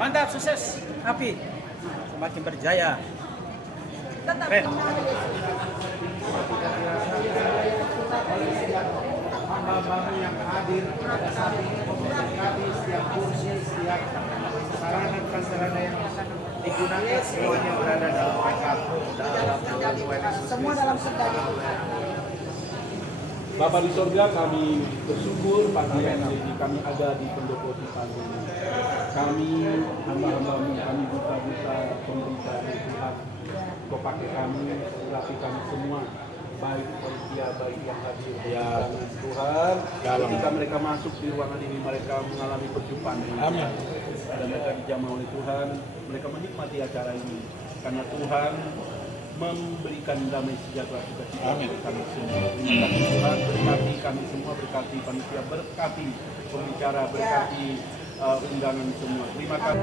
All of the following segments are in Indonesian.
Mantap, sukses, Api. Semakin berjaya. Keren. Hamba-hamba yang hadir pada saat ini memberkati setiap kursi, setiap sarana prasarana yang digunakan semuanya berada dalam akal, semua dalam kendali. Bapak di surga, kami bersyukur pagi hari ini kami ada di pendopo pagi ini. Kami hamba-hambamu, kami buta-buta pemberita dari Tuhan. Kau pakai kami, latih kami semua, baik panitia, baik yang hadir. Ya Tuhan, ketika mereka masuk di ruangan ini, mereka mengalami perjumpaan dengan Tuhan. Dan mereka dijamah oleh Tuhan, mereka menikmati acara ini. Karena Tuhan memberikan damai sejahtera sukacita bagi kami semua. Terima kasih Tuhan, berkati kami semua, berkati panitia, berkati pembicara, berkati undangan semua. Terima kasih.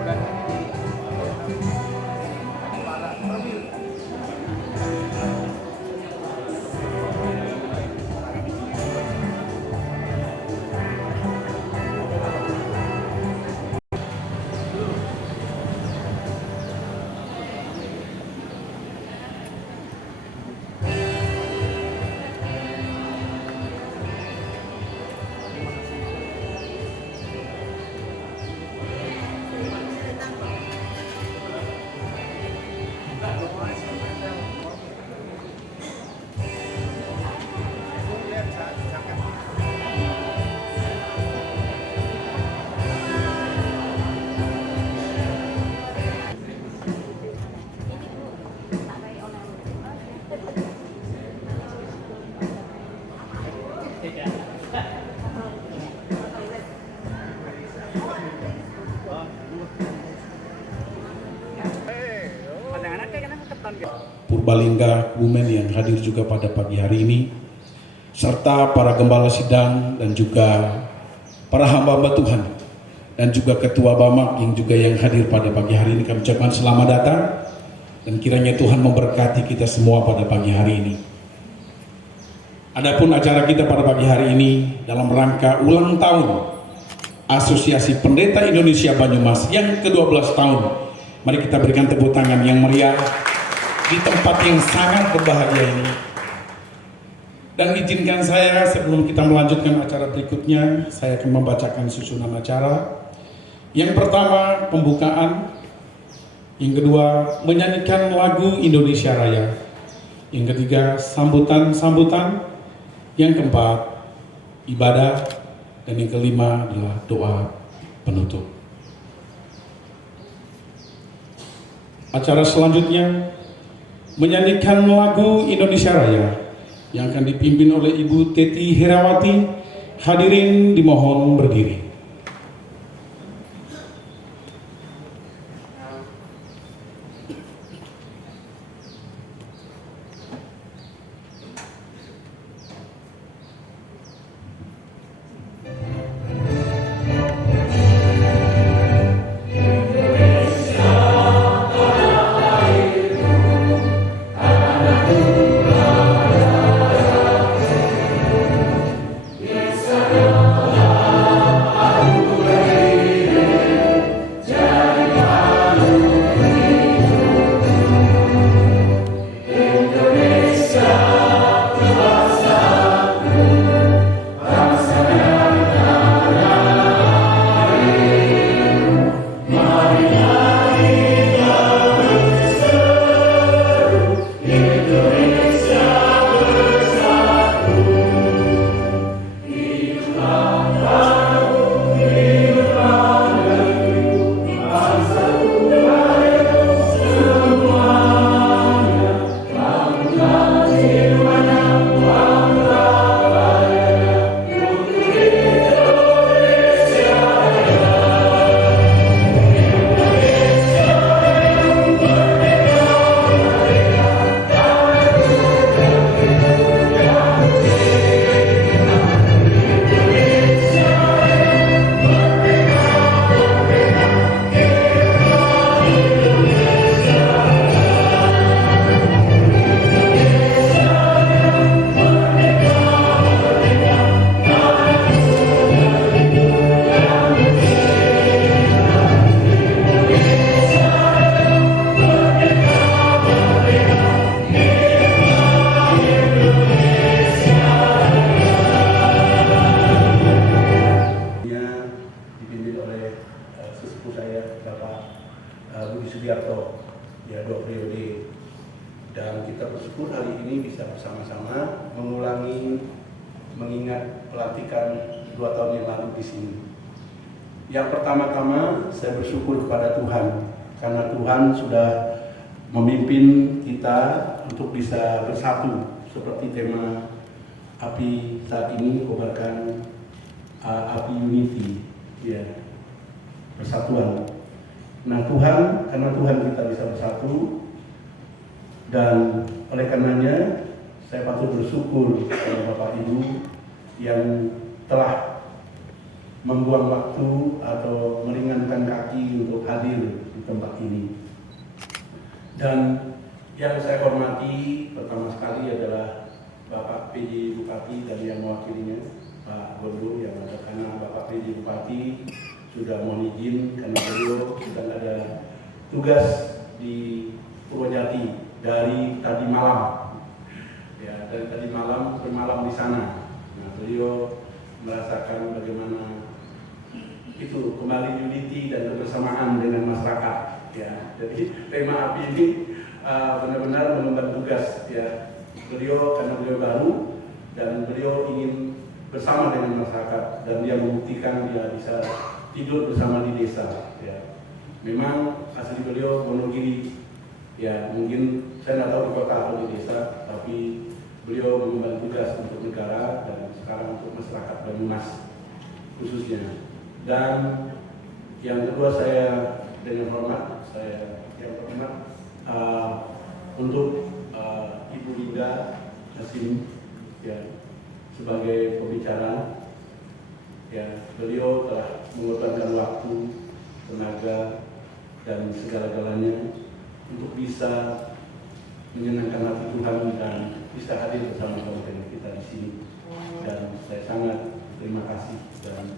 Purbalingga, Kebumen yang hadir juga pada pagi hari ini, serta para gembala sidang dan juga para hamba-hamba Tuhan dan juga ketua Bamak yang juga yang hadir pada pagi hari ini, kami ucapkan selamat datang dan kiranya Tuhan memberkati kita semua pada pagi hari ini. Adapun acara kita pada pagi hari ini dalam rangka ulang tahun Asosiasi Pendeta Indonesia Banyumas yang ke-12 tahun. Mari kita berikan tepuk tangan yang meriah di tempat yang sangat berbahagia ini. Dan izinkan saya sebelum kita melanjutkan acara berikutnya, saya akan membacakan susunan acara. Yang pertama pembukaan, yang kedua menyanyikan lagu Indonesia Raya, yang ketiga sambutan-sambutan, yang keempat ibadah, dan yang kelima adalah doa penutup. Acara selanjutnya menyanyikan lagu Indonesia Raya yang akan dipimpin oleh Ibu Teti Herawati. Hadirin dimohon berdiri. kita bersyukur hari ini bisa bersama-sama mengingat pelantikan 2 tahun yang lalu di sini. Yang pertama-tama saya bersyukur kepada Tuhan karena Tuhan sudah memimpin kita untuk bisa bersatu seperti tema API saat ini, kobarkan API Unity, ya, persatuan. Nah karena Tuhan kita bisa bersatu, dan oleh karenanya saya patut bersyukur kepada Bapak Ibu yang telah membuang waktu atau meringankan kaki untuk hadir di tempat ini. Dan yang saya hormati pertama sekali adalah Bapak PJ Bupati dan yang mewakilinya, Pak Gondo yang ada, karena Bapak PJ Bupati sudah mohon izin karena beliau sedang ada tugas di Purwojati dari tadi malam, ya, dari tadi malam bermalam di sana. Nah, beliau merasakan bagaimana itu kembali unity dan kebersamaan dengan masyarakat, ya. Jadi tema API ini benar-benar mengemban tugas, ya. Beliau karena beliau baru dan beliau ingin bersama dengan masyarakat, dan dia membuktikan dia bisa tidur bersama di desa, ya. Memang asli beliau Wonogiri, ya, mungkin saya nggak tahu di kota atau di desa, tapi beliau mengemban tugas untuk negara dan sekarang untuk masyarakat Banyumas khususnya. Dan yang kedua, saya dengan hormat untuk Ibu Linda Hasim, ya, sebagai pembicara, ya, beliau telah mengorbankan waktu, tenaga, dan segala-galanya untuk bisa menyenangkan hati Tuhan dan bisa hadir bersama-sama dengan kita di sini. Dan saya sangat terima kasih dan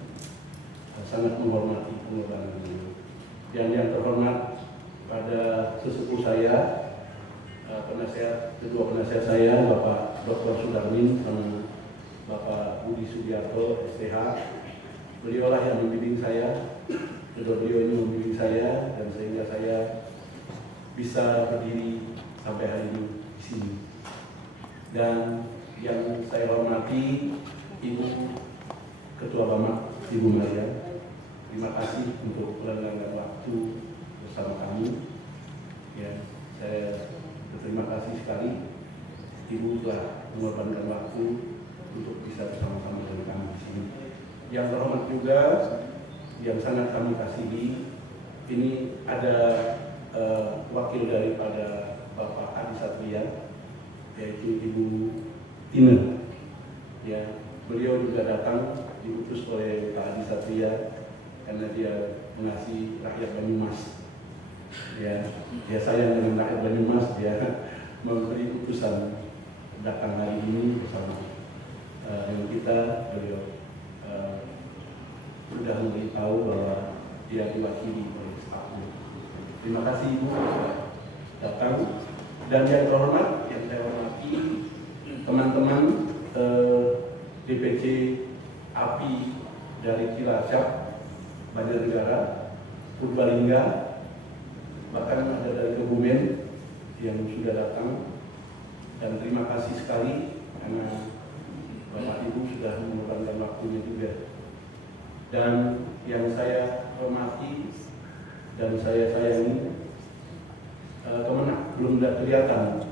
sangat menghormati pengorbanan beliau. Dan yang terhormat pada sesepuh saya, kedua penasihat saya, Bapak Dr. Sudarmin sama Bapak Budi Sugiarto, STH. Beliaulah yang membimbing saya, kedua beliau ini membimbing saya, dan sehingga saya bisa berdiri sampai hari ini di sini. Dan yang saya hormati Ibu Ketua Bamak, Ibu Maria, terima kasih untuk melenggang waktu bersama kami. Ya, saya berterima kasih sekali Ibu telah mengorbankan waktu untuk bisa bersama-sama dengan kami di sini. Yang terhormat juga, yang sangat kami kasihi, ini ada wakil daripada Bapak Adi Satria, yaitu Ibu Tina. Ya, beliau juga datang diutus oleh Pak Adi Satria karena dia mengasihi rakyat Banyumas. Ya, dia sayang dengan rakyat Banyumas, dia memberi utusan datang hari ini bersama dengan kita. Beliau sudah memberitahu bahwa dia diwakili oleh stafnya. Terima kasih Ibu datang. Dan yang terhormat, yang saya hormati teman-teman DPC API dari Cilacap, Banjarnegara, Purbalingga, bahkan ada dari Kebumen yang sudah datang. Dan terima kasih sekali karena Bapak Ibu sudah mengorbankan waktunya juga. Dan yang saya hormati dan saya sayangi, Kemenak belum kelihatan,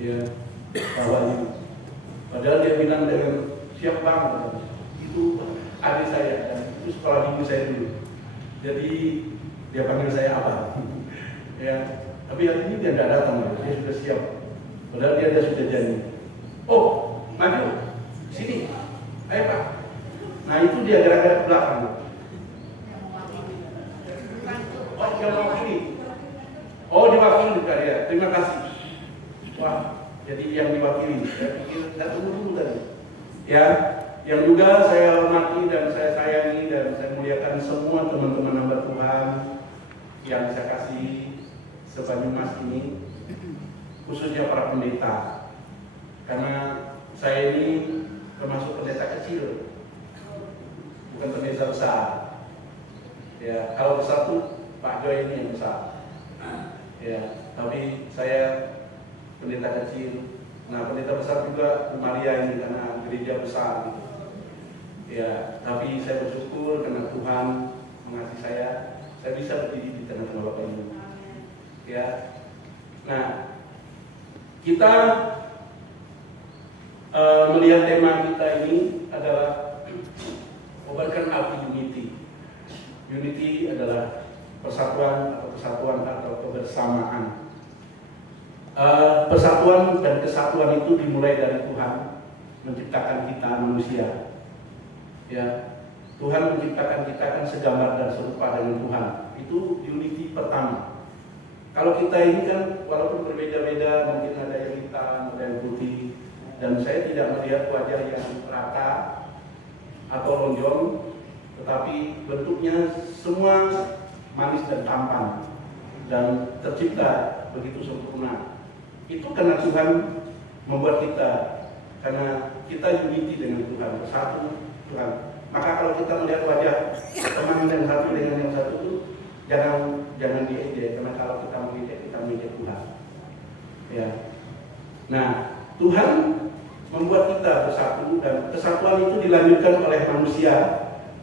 ya, bahwa ini. Padahal dia bilang dengan siap banget, itu adik saya dan itu sekolah minggu saya dulu. Jadi dia panggil saya Abah. Ya, tapi hari ini dia tidak datang, dia sudah siap. Padahal dia sudah janji. Oh, maju sini, ayo Pak. Nah itu dia gerak-gerak ke belakang. Oh, dia mewakili. Oh, diwakili juga dia. Terima kasih. Wah, jadi yang diwakili. Saya pikir tidak tunggu tadi. Ya, yang juga saya hormati dan saya sayangi dan saya muliakan semua teman-teman hamba Tuhan yang saya kasih se-Banyumas ini, khususnya para pendeta. Karena saya ini termasuk pendeta kecil, bukan pendeta besar. Ya, kalau besar tuh Pak Joy ini yang besar. Ya, tapi saya pendeta kecil. Nah, pendeta besar juga Maria ini karena gereja besar gitu. Ya, tapi saya bersyukur karena Tuhan mengasihi saya bisa berdiri di tengah-tengah Bapak Ibu. Ya, nah kita melihat tema kita ini adalah kobarkan api unity. Unity adalah persatuan atau kesatuan atau kebersamaan. Persatuan dan kesatuan itu dimulai dari Tuhan menciptakan kita manusia. Ya, Tuhan menciptakan kita kan segambar dan serupa dengan Tuhan. Itu unity pertama. Kalau kita ini kan walaupun berbeda-beda, mungkin ada yang hitam, ada yang putih, dan saya tidak melihat wajah yang rata atau lonjong, tetapi bentuknya semua manis dan tampan dan tercipta begitu sempurna. Itu karena Tuhan membuat kita, karena kita unity dengan Tuhan, bersatu Tuhan. Maka kalau kita melihat wajah teman yang satu dengan yang satu itu jangan diejek, karena kalau kita mengejek Tuhan. Ya. Nah, Tuhan membuat kita bersatu dan kesatuan itu dilanjutkan oleh manusia.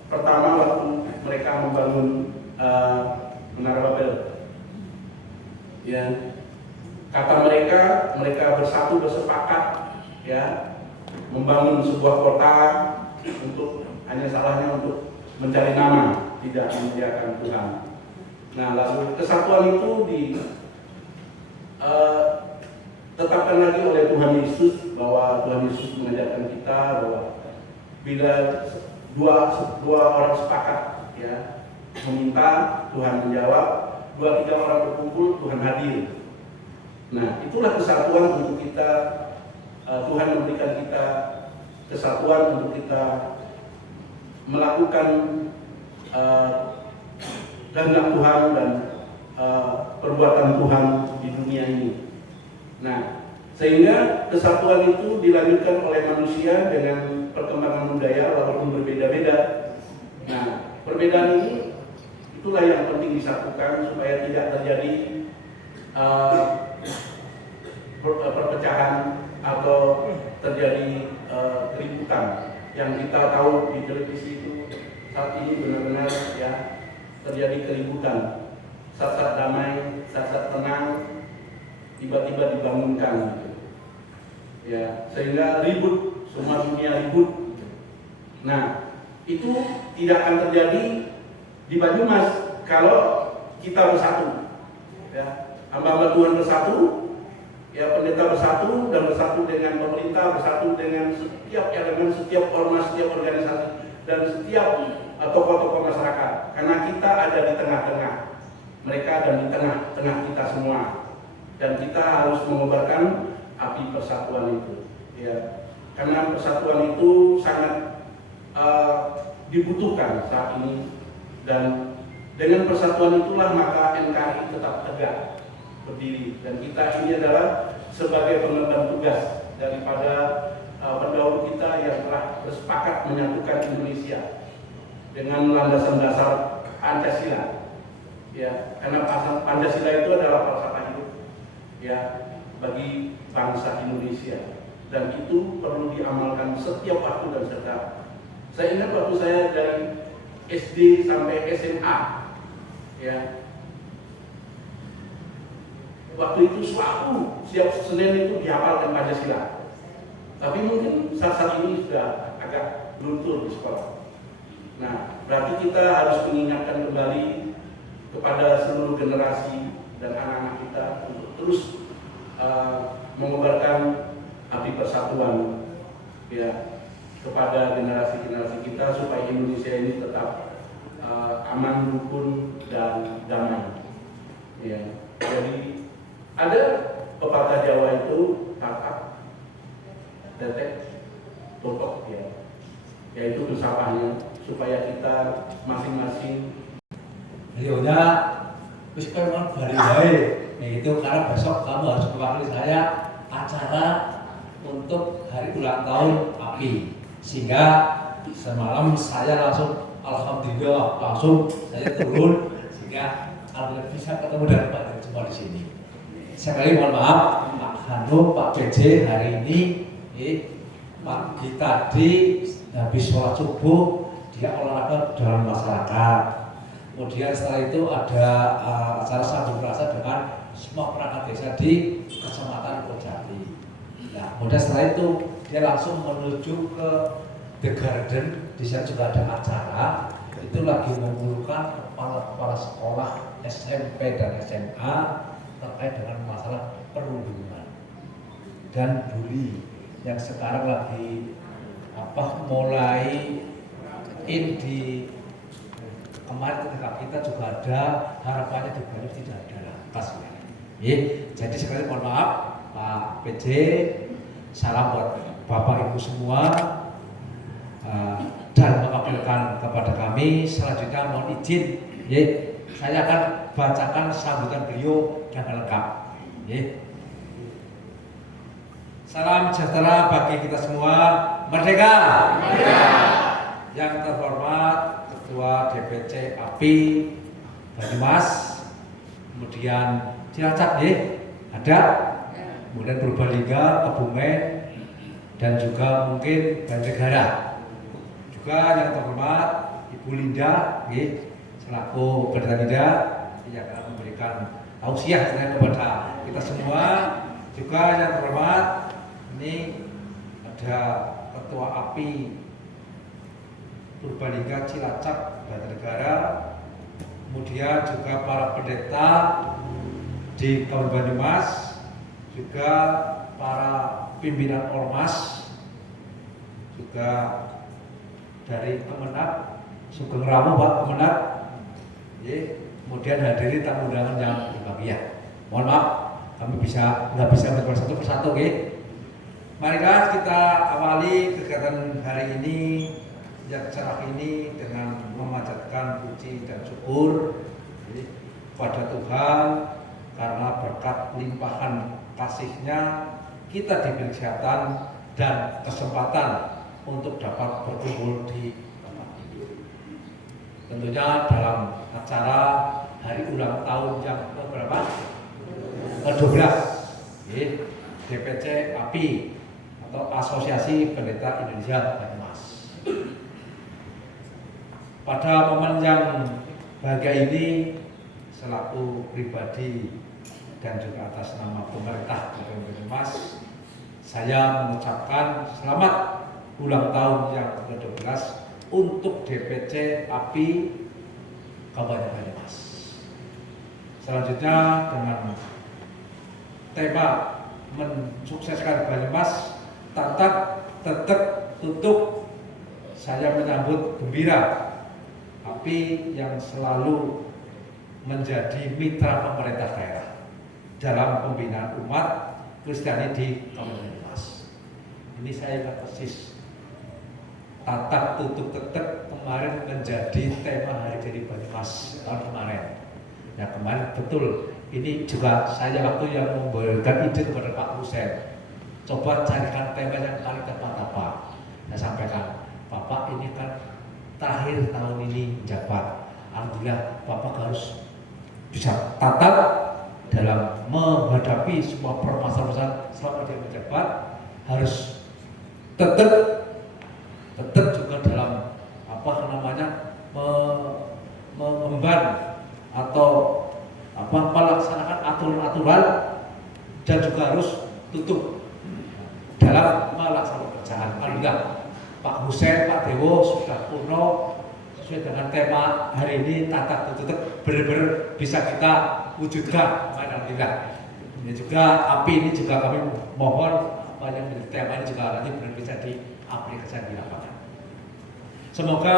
Pertama waktu mereka membangun Menara Babel. Ya. Kata mereka bersatu bersepakat ya membangun sebuah kota untuk hanya salahnya untuk mencari nama, tidak memuliakan Tuhan. Nah, lalu kesatuan itu ditetapkan lagi oleh Tuhan Yesus, bahwa Tuhan Yesus mengajarkan kita bahwa bila dua orang sepakat ya meminta, Tuhan menjawab, 2-3 orang berkumpul, Tuhan hadir. Nah, itulah kesatuan untuk kita. Tuhan memberikan kita kesatuan untuk kita melakukan kehendak Tuhan dan perbuatan Tuhan di dunia ini. Nah, sehingga kesatuan itu dilanjutkan oleh manusia dengan perkembangan budaya walaupun berbeda-beda. Nah, perbedaan ini itulah yang penting disatukan supaya tidak terjadi perpecahan atau terjadi keributan. Yang kita tahu di televisi itu saat ini benar-benar ya terjadi keributan. Saat-saat damai, saat-saat tenang, tiba-tiba dibangunkan gitu. Ya, sehingga ribut, semua dunia ribut gitu. Nah, itu tidak akan terjadi di Banyumas kalau kita bersatu. Ya, hamba-hamba Tuhan bersatu, ya pendeta bersatu dan bersatu dengan pemerintah, bersatu dengan setiap elemen, setiap ormas, setiap organisasi dan setiap tokoh-tokoh masyarakat. Karena kita ada di tengah-tengah mereka dan di tengah-tengah kita semua. Dan kita harus mengobarkan api persatuan itu. Ya, karena persatuan itu sangat dibutuhkan saat ini, dan dengan persatuan itulah maka NKRI tetap tegak berdiri, dan kita ini adalah sebagai pengemban tugas daripada pendahulu kita yang telah bersepakat menyatukan Indonesia dengan landasan dasar Pancasila. Ya, karena Pancasila itu adalah falsafah hidup ya bagi bangsa Indonesia, dan itu perlu diamalkan setiap waktu dan saat. Saya ingat waktu saya dari SD sampai SMA ya, waktu itu selalu setiap Senin itu dihafalkan Pancasila. Tapi mungkin saat ini sudah agak luntur di sekolah. Nah, berarti kita harus mengingatkan kembali kepada seluruh generasi dan anak-anak kita untuk terus mengobarkan api persatuan ya kepada generasi-generasi kita supaya Indonesia ini tetap aman, rukun dan damai. Ya, jadi ada pepatah Jawa itu tatak, tetek, totok ya, yaitu filsafahnya supaya kita masing-masing. Beliaunya wis koyo bari wae. Nah, itu karena besok kamu harus mewakili saya acara untuk hari ulang tahun API. Sehingga semalam saya langsung alhamdulillah langsung saya turun sehingga alhamdulillah bisa ketemu dengan Pak Dirjen di sini. Sekali mohon maaf Hanum, Pak PJ hari ini pagi tadi habis sholat subuh dia olahraga dalam masyarakat. Kemudian setelah itu ada acara sambung rasa dengan semua perangkat desa di Kecamatan Kojati. Nah, kemudian setelah itu dia langsung menuju ke The Garden. Di sana juga ada acara. Itu lagi mengumpulkan kepala-kepala sekolah SMP dan SMA terkait dengan masalah perundungan dan bully yang sekarang lagi mulai di kemarin ketika kita juga ada harapannya di Bali tidak ada lantas. Jadi sekali mohon maaf Pak PJ, salam buat Bapak Ibu semua dan mewakilkan kepada kami. Selanjutnya mohon izin saya akan bacakan sambutan beliau dengan lengkap. Salam sejahtera bagi kita semua. Merdeka! Merdeka! Yang terhormat Ketua DPC API Banyumas, kemudian Cilacap ada, kemudian Purbalingga, Kebumen, dan juga mungkin Banjarnegara. Juga yang terhormat Ibu Linda, selaku Pendeta Linda, yang akan memberikan tausiah kepada kita semua. Juga yang terhormat ini ada Ketua API Purbalingga, Cilacap, Banjarnegara, kemudian juga para pendeta di Kabupaten Banyumas, juga para pimpinan ormas, juga dari Kemenag, Sugeng Ramu Pak Kemenag, kemudian hadirin tamu undangan yang berbahagia. Mohon maaf, kami nggak bisa berbicara satu persatu, Marilah kita awali kegiatan hari ini yang cerah ini dengan memanjatkan puji dan syukur kepada Tuhan karena berkat limpahan kasih-Nya kita diberi kesehatan dan kesempatan untuk dapat berkumpul di tempat ini. Tentunya dalam acara hari ulang tahun yang ke-12 DPC API atau Asosiasi Pendeta Indonesia Banyumas. Pada momen yang bahagia ini, selaku pribadi dan juga atas nama pemerintah Kabupaten Banyumas, saya mengucapkan selamat ulang tahun yang ke-12 untuk DPC API Kabupaten Banyumas. Selanjutnya dengan tema mensukseskan Banyumas, tatap, tetap, tutup, saya menyambut gembira API yang selalu menjadi mitra pemerintah daerah dalam pembinaan umat Kristiani di Kabupaten Banyumas. Ini saya ingat persis. Tatap, tutup, tetap kemarin menjadi tema hari jadi Banyumas tahun kemarin. Ya kemarin betul. Ini juga saya waktu yang memberikan ide kepada Pak Husen. Coba carikan tema yang paling tepat apa. Saya sampaikan, Bapak ini kan terakhir tahun ini menjabat. Alhamdulillah Bapak harus bisa tatap dalam menghadapi semua permasalahan selama dia menjabat, harus tetap juga dalam mengemban atau melaksanakan aturan-aturan dan juga harus tutup dalam melaksanakan pekerjaan. Alhamdulillah Pak Husen, Pak Dewo sudah kuno sesuai dengan tema hari ini, tatap tutup benar-benar bisa kita wujudkan. Alhamdulillah. Ini juga API ini juga kami mohon yang menjadi tema ini juga nanti benar bisa diaplikasikan di lapangan. Semoga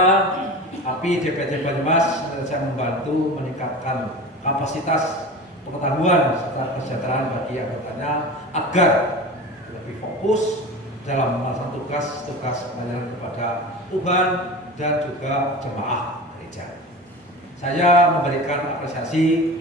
API DPC Banyumas bisa membantu meningkatkan kapasitas pengetahuan serta kesejahteraan bagi anggotanya agar lebih fokus dalam melaksanakan tugas pelayanan kepada Tuhan dan juga jemaah gereja. Saya memberikan apresiasi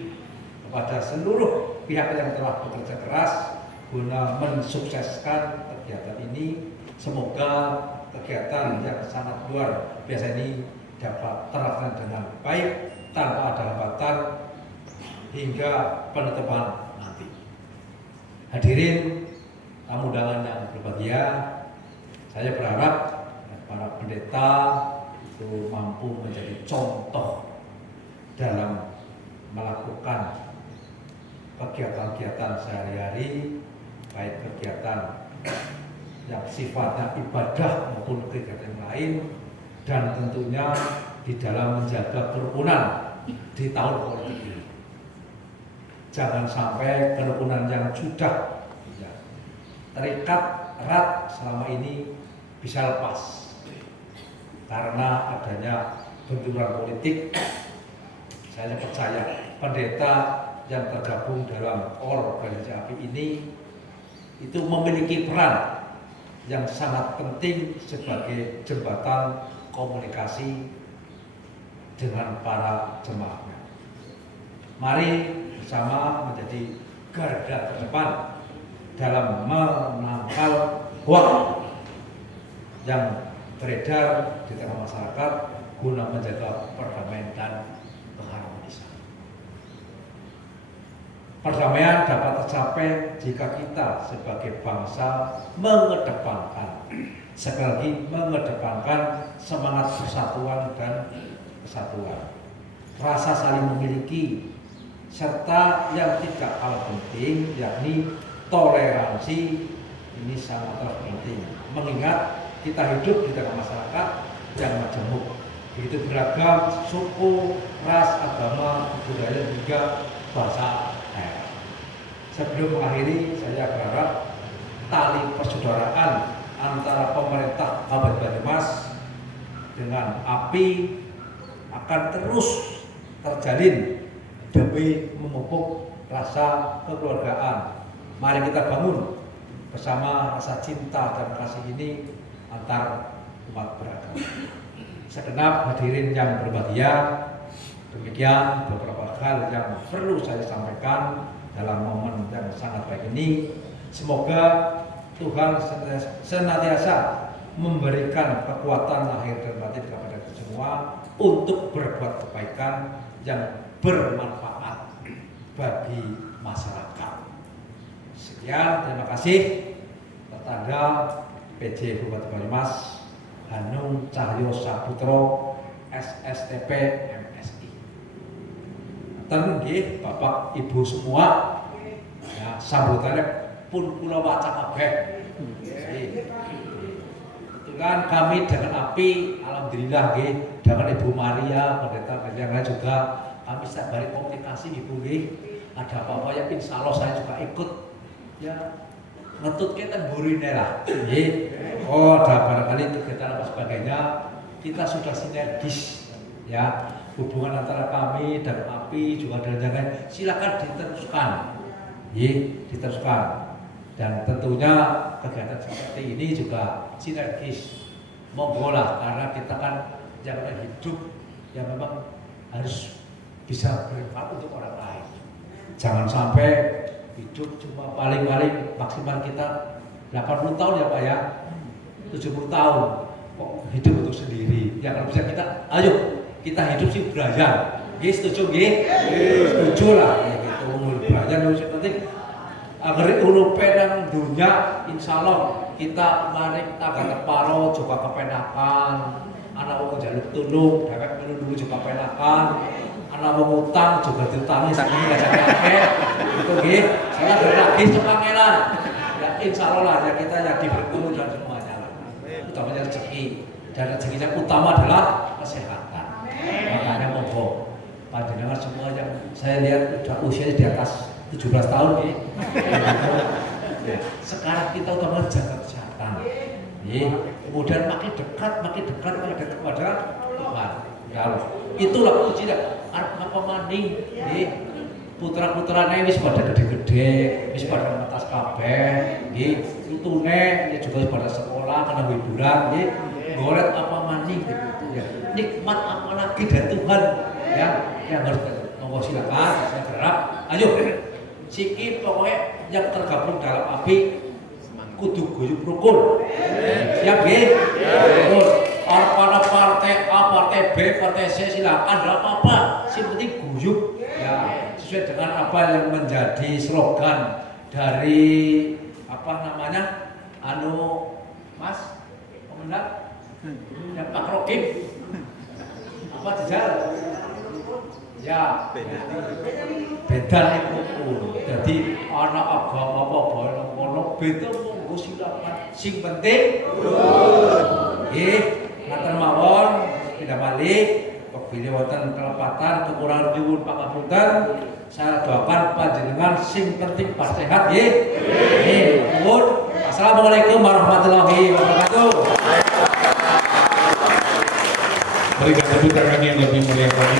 kepada seluruh pihak yang telah bekerja keras guna mensukseskan kegiatan ini. Semoga kegiatan yang sangat luar biasa ini dapat terlaksana dengan baik tanpa ada hambatan hingga penutupan nanti. Hadirin tamu undangan yang berbahagia, saya berharap para pendeta itu mampu menjadi contoh dalam melakukan kegiatan-kegiatan sehari-hari, baik kegiatan yang sifatnya ibadah maupun kegiatan lain, dan tentunya di dalam menjaga kerukunan di tahun politik ini. Jangan sampai kerukunan yang sudah terikat erat selama ini bisa lepas karena adanya benturan politik. Saya percaya pendeta yang tergabung dalam organisasi API ini itu memiliki peran yang sangat penting sebagai jembatan komunikasi dengan para jemaatnya. Mari bersama menjadi garda terdepan dalam menangkal hoax yang beredar di tengah masyarakat guna menjaga perdamaian dan keharmonisan. Perdamaian dapat tercapai jika kita sebagai bangsa mengedepankan, sekali lagi mengedepankan semangat persatuan dan kesatuan, rasa saling memiliki, serta yang tidak kalah penting yakni toleransi. Ini sangatlah penting, mengingat kita hidup di tengah masyarakat yang majemuk, begitu beragam suku, ras, agama, budaya, hingga bahasa. Sebelum mengakhiri, saya berharap tali persaudaraan antara pemerintah Kabupaten Banyumas dengan API akan terus terjalin demi memupuk rasa kekeluargaan. Mari kita bangun bersama rasa cinta dan kasih ini antar umat beragama. Segenap hadirin yang berbahagia, demikian beberapa hal yang perlu saya sampaikan dalam momen yang sangat baik ini. Semoga Tuhan senantiasa memberikan kekuatan lahir dan batin kepada kita semua untuk berbuat kebaikan yang bermanfaat bagi masyarakat. Sekian, terima kasih. Tertanda PJ Bupati Banyumas Hanung Cahyo Saputro SSTP MSI. Tenggih Bapak Ibu semua, ya, sambutannya pun kula waca kabeh. Kebetulan kami dengan API, alhamdulillah nggih, dengan Ibu Maria, pendeta yang lain juga kami setiap hari komunikasi Ibu nggih. Ada apa-apa ya insya Allah saya juga ikut. Ya ngetut kita burine lah. Oh, ada barangkali kegiatan apa sebagainya, kita sudah sinergis ya, hubungan antara kami dan API juga dan jangan silakan diteruskan. Diteruskan. Dan tentunya kegiatan seperti ini juga sinergis. Monggo lah, karena kita kan jangan hidup yang memang harus bisa bermanfaat untuk orang lain. Jangan sampai hidup cuma paling-paling maksimal kita 80 tahun ya Pak ya, 70 tahun kok hidup untuk sendiri. Ya kalau bisa kita, ayo kita hidup sih belajar. Setuju nggih? Setuju lah ya gitu. Belajar yang penting agar ulupe nang dunya insyaallah kita mari akan keparo juga kepenakan. Anak wong njaluk tulung, dhewek dulu juga kepenakan. Anak wong utang juga diutangi saking gak itu nggih. Saya berlagi sepangelan. Ya insyaallah lah ya kita yang diberi dan semuanya lah. Utamanya rezeki. Dan rezeki yang utama adalah kesehatan. Makanya monggo panjenengan semua yang saya lihat udah usianya di atas 17 tahun nih. Sekarang kita utama jaga kesehatan. Kemudian makin dekat kepada Tuhan. Ya, itulah kuncinya. Apa maning? Putra-putrane wis pada gede-gede, wis pada mentas kabeh, nggih. Putune juga pada sekolah, kena hiburan, nggih. Goret apa maning gitu ya. Nikmat apa lagi dari Tuhan ya yang harus monggo silakan. Saya berharap ayo siki pokoknya yang tergabung dalam API kudu guyub rukun. Siap nggih? Rukun. Para partai A, partai B, partai C silakan, enggak apa-apa. Yang penting guyub ya, sesuai dengan apa yang menjadi slogan dari apa namanya Mas Komandan yang Pak Rokim apa jejal ya beda iku jadi ana agama apa bae ono beda monggo silakan sing penting nggih ngaten mawon pindah balik kepilih wonten kelepatan kekurangan nyuwun pangapunten saya doakan panjenengan sing penting pas sehat nggih nuwun assalamualaikum warahmatullahi wabarakatuh. Berikan tepuk tangan yang lebih meriah lagi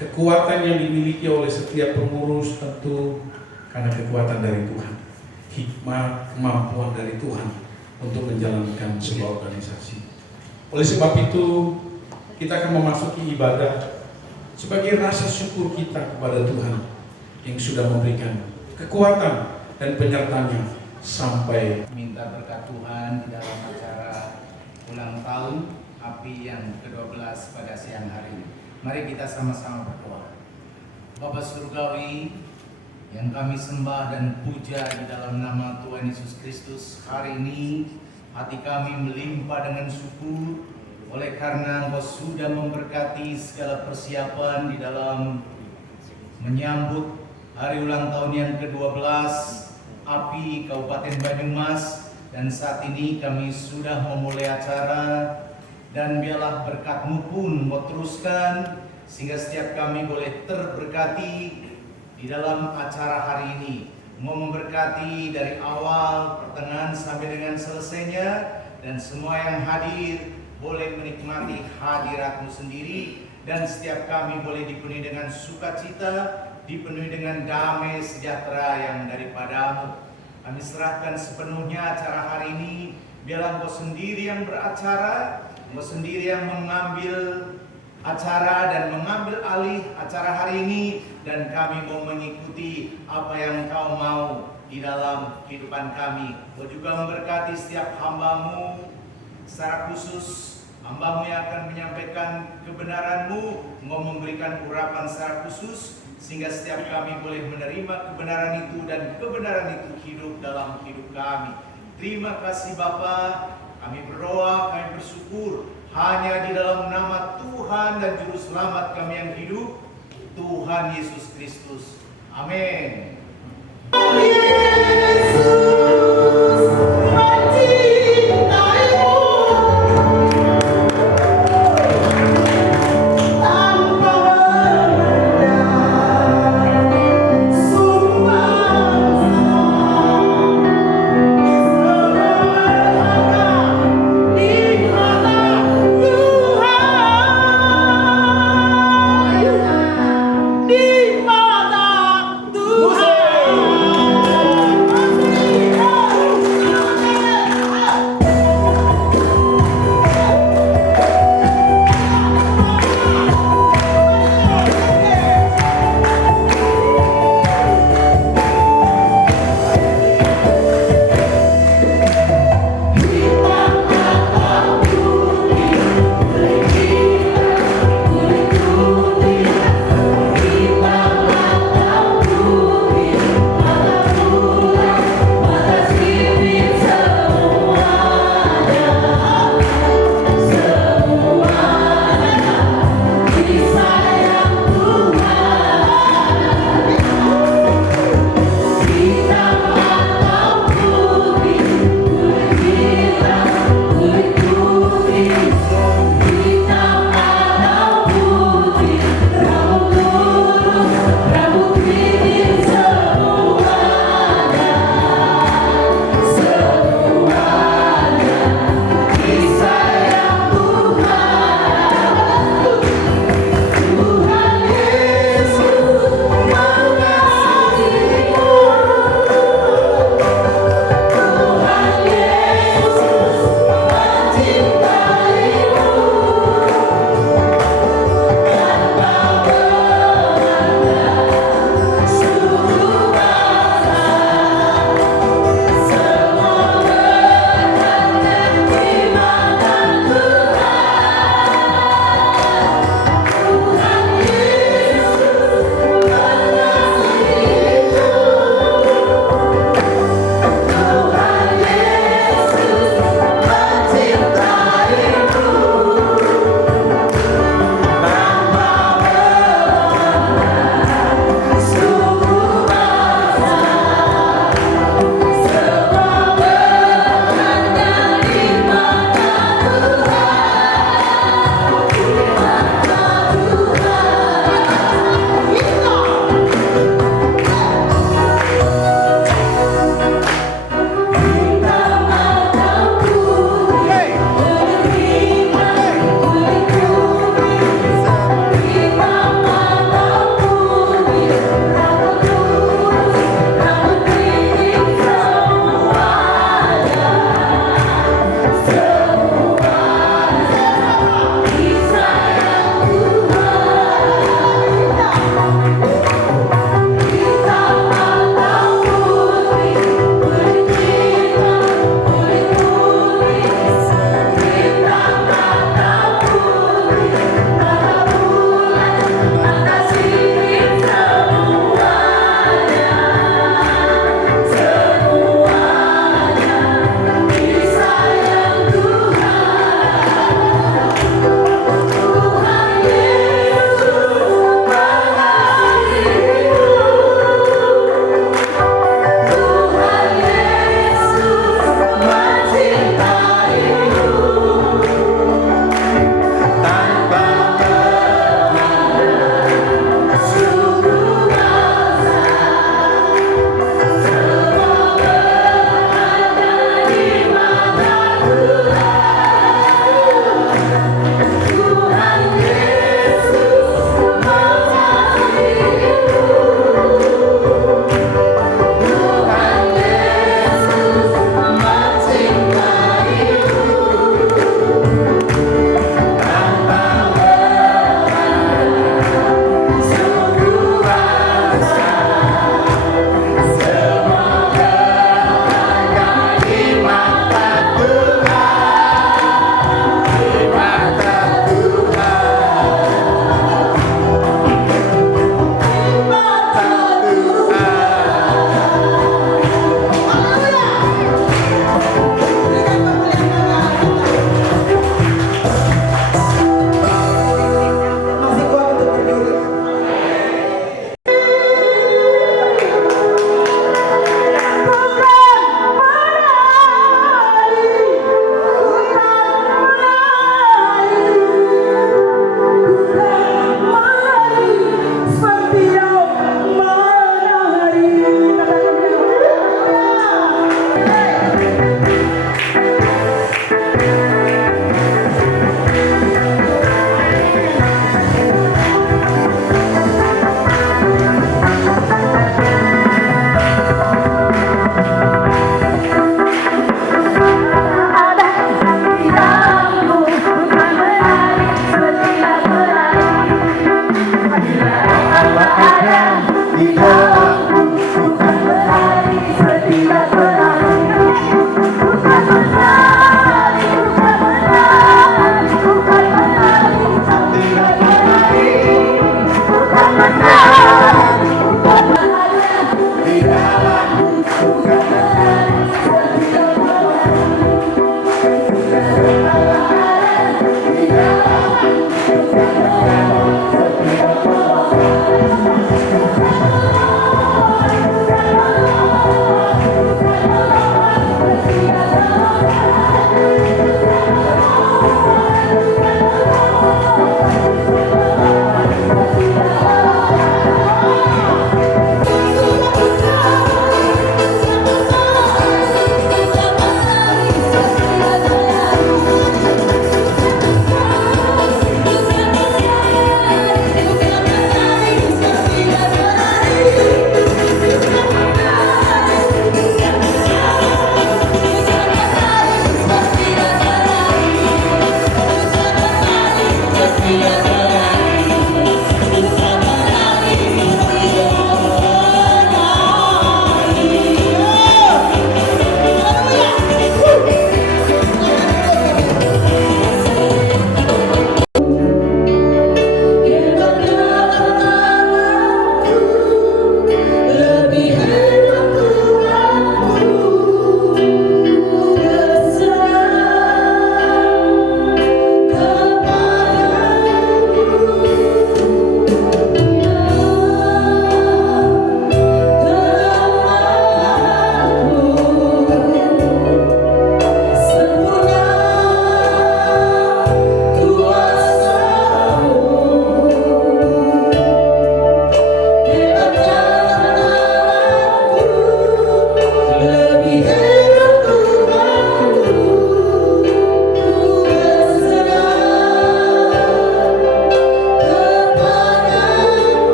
kekuatan yang dimiliki oleh setiap pengurus tentu karena kekuatan dari Tuhan, hikmah, kemampuan dari Tuhan untuk menjalankan sebuah organisasi. Oleh sebab itu kita akan memasuki ibadah sebagai rasa syukur kita kepada Tuhan yang sudah memberikan kekuatan dan penyertanya sampai minta berkat Tuhan di dalam acara ulang tahun API yang ke-12 pada siang hari ini. Mari kita sama-sama berdoa. Bapa Surgawi yang kami sembah dan puja di dalam nama Tuhan Yesus Kristus, hari ini hati kami melimpah dengan syukur oleh karena Engkau sudah memberkati segala persiapan di dalam menyambut hari ulang tahun yang ke-12 API Kabupaten Banyumas, dan saat ini kami sudah memulai acara dan biarlah berkat-Mu pun mau teruskan sehingga setiap kami boleh terberkati di dalam acara hari ini. Mau memberkati dari awal, pertengahan sampai dengan selesainya, dan semua yang hadir boleh menikmati hadirat-Mu sendiri, dan setiap kami boleh dipenuhi dengan sukacita, dipenuhi dengan damai sejahtera yang daripada-Mu. Kami serahkan sepenuhnya acara hari ini. Biarlah Engkau sendiri yang beracara, Engkau sendiri yang mengambil acara dan mengambil alih acara hari ini, dan kami mau mengikuti apa yang Engkau mau di dalam kehidupan kami. Engkau juga memberkati setiap hamba-Mu secara khusus. Hamba-Mu yang akan menyampaikan kebenaran-Mu, Engkau memberikan urapan secara khusus sehingga setiap kami boleh menerima kebenaran itu, dan kebenaran itu hidup dalam hidup kami. Terima kasih Bapa, kami berdoa, kami bersyukur hanya di dalam nama Tuhan dan Juru Selamat kami yang hidup, Tuhan Yesus Kristus. Amin. Di mata Tuhan.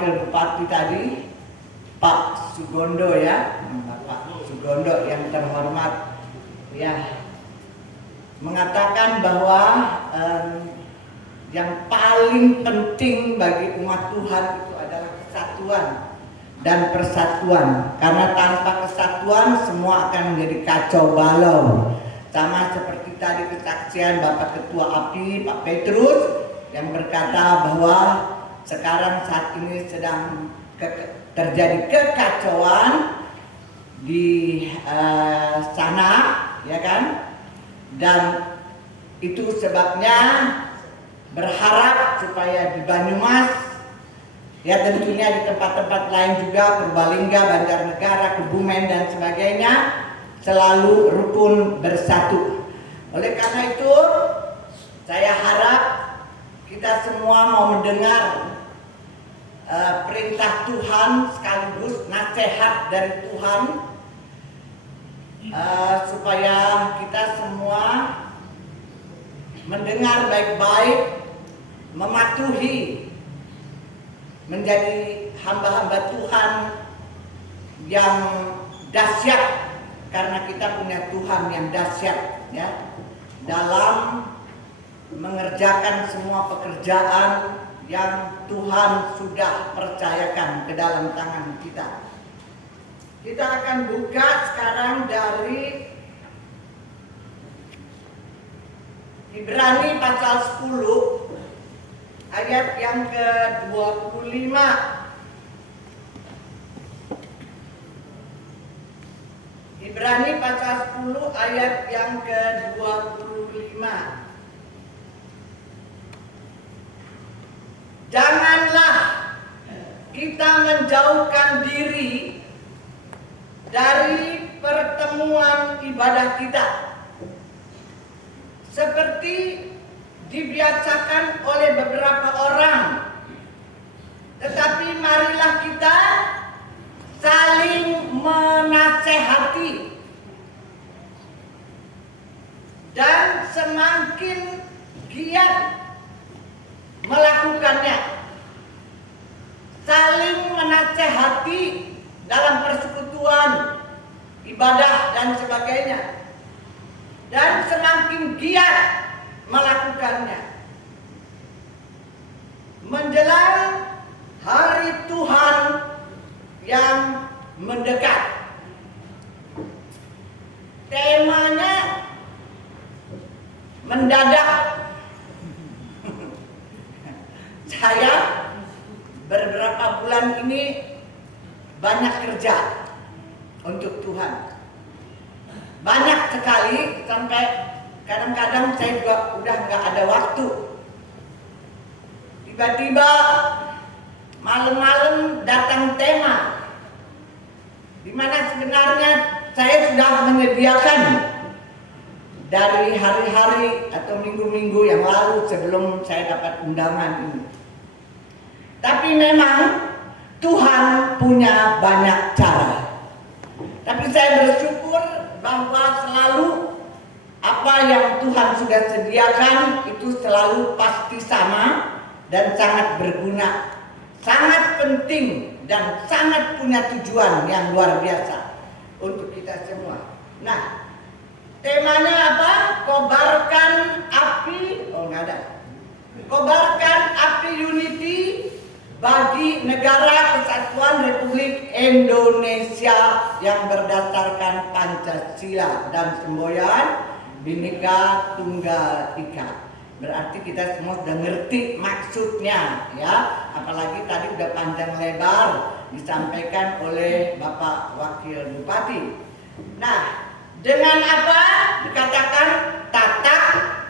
Wakil Bupati tadi, Pak Sugondo ya, Pak Sugondo yang terhormat ya, mengatakan bahwa yang paling penting bagi umat Tuhan itu adalah kesatuan dan persatuan, karena tanpa kesatuan semua akan menjadi kacau balau. Sama seperti tadi kesaksian Bapak Ketua API Pak Petrus yang berkata bahwa sekarang saat ini sedang terjadi kekacauan di sana, ya kan? Dan itu sebabnya berharap supaya di Banyumas, ya tentunya di tempat-tempat lain juga, Purbalingga, Banjarnegara, Kebumen dan sebagainya, selalu rukun bersatu. Oleh karena itu, saya harap kita semua mau mendengar perintah Tuhan sekaligus nasihat dari Tuhan, supaya kita semua mendengar baik-baik, mematuhi, menjadi hamba-hamba Tuhan yang dahsyat, karena kita punya Tuhan yang dahsyat ya, dalam mengerjakan semua pekerjaan yang Tuhan sudah percayakan ke dalam tangan kita. Kita akan buka sekarang dari Ibrani pasal 10 ayat yang ke-25. Ibrani pasal 10 ayat yang ke-25. Janganlah kita menjauhkan diri dari pertemuan ibadah kita seperti dibiasakan oleh beberapa orang, tetapi marilah kita saling menasehati, dan semakin giat melakukannya. Saling menasehati dalam persekutuan, ibadah dan sebagainya, dan semakin giat melakukannya menjelang hari Tuhan yang mendekat. Temanya mendadak. Saya beberapa bulan ini banyak kerja untuk Tuhan. Banyak sekali, sampai kadang-kadang saya juga udah nggak ada waktu. Tiba-tiba malam-malam datang tema, di mana sebenarnya saya sudah menyediakan dari hari-hari atau minggu-minggu yang lalu sebelum saya dapat undangan ini. Tapi memang Tuhan punya banyak cara. Tapi saya bersyukur bahwa selalu apa yang Tuhan sudah sediakan itu selalu pasti sama dan sangat berguna, sangat penting dan sangat punya tujuan yang luar biasa untuk kita semua. Nah, temanya apa? Kobarkan api, nggak ada. Kobarkan api unity bagi negara kesatuan Republik Indonesia yang berdasarkan Pancasila dan semboyan Bhinneka Tunggal Ika. Berarti kita semua sudah ngerti maksudnya ya, apalagi tadi udah panjang lebar disampaikan oleh Bapak Wakil Bupati. Nah, dengan apa dikatakan tatak,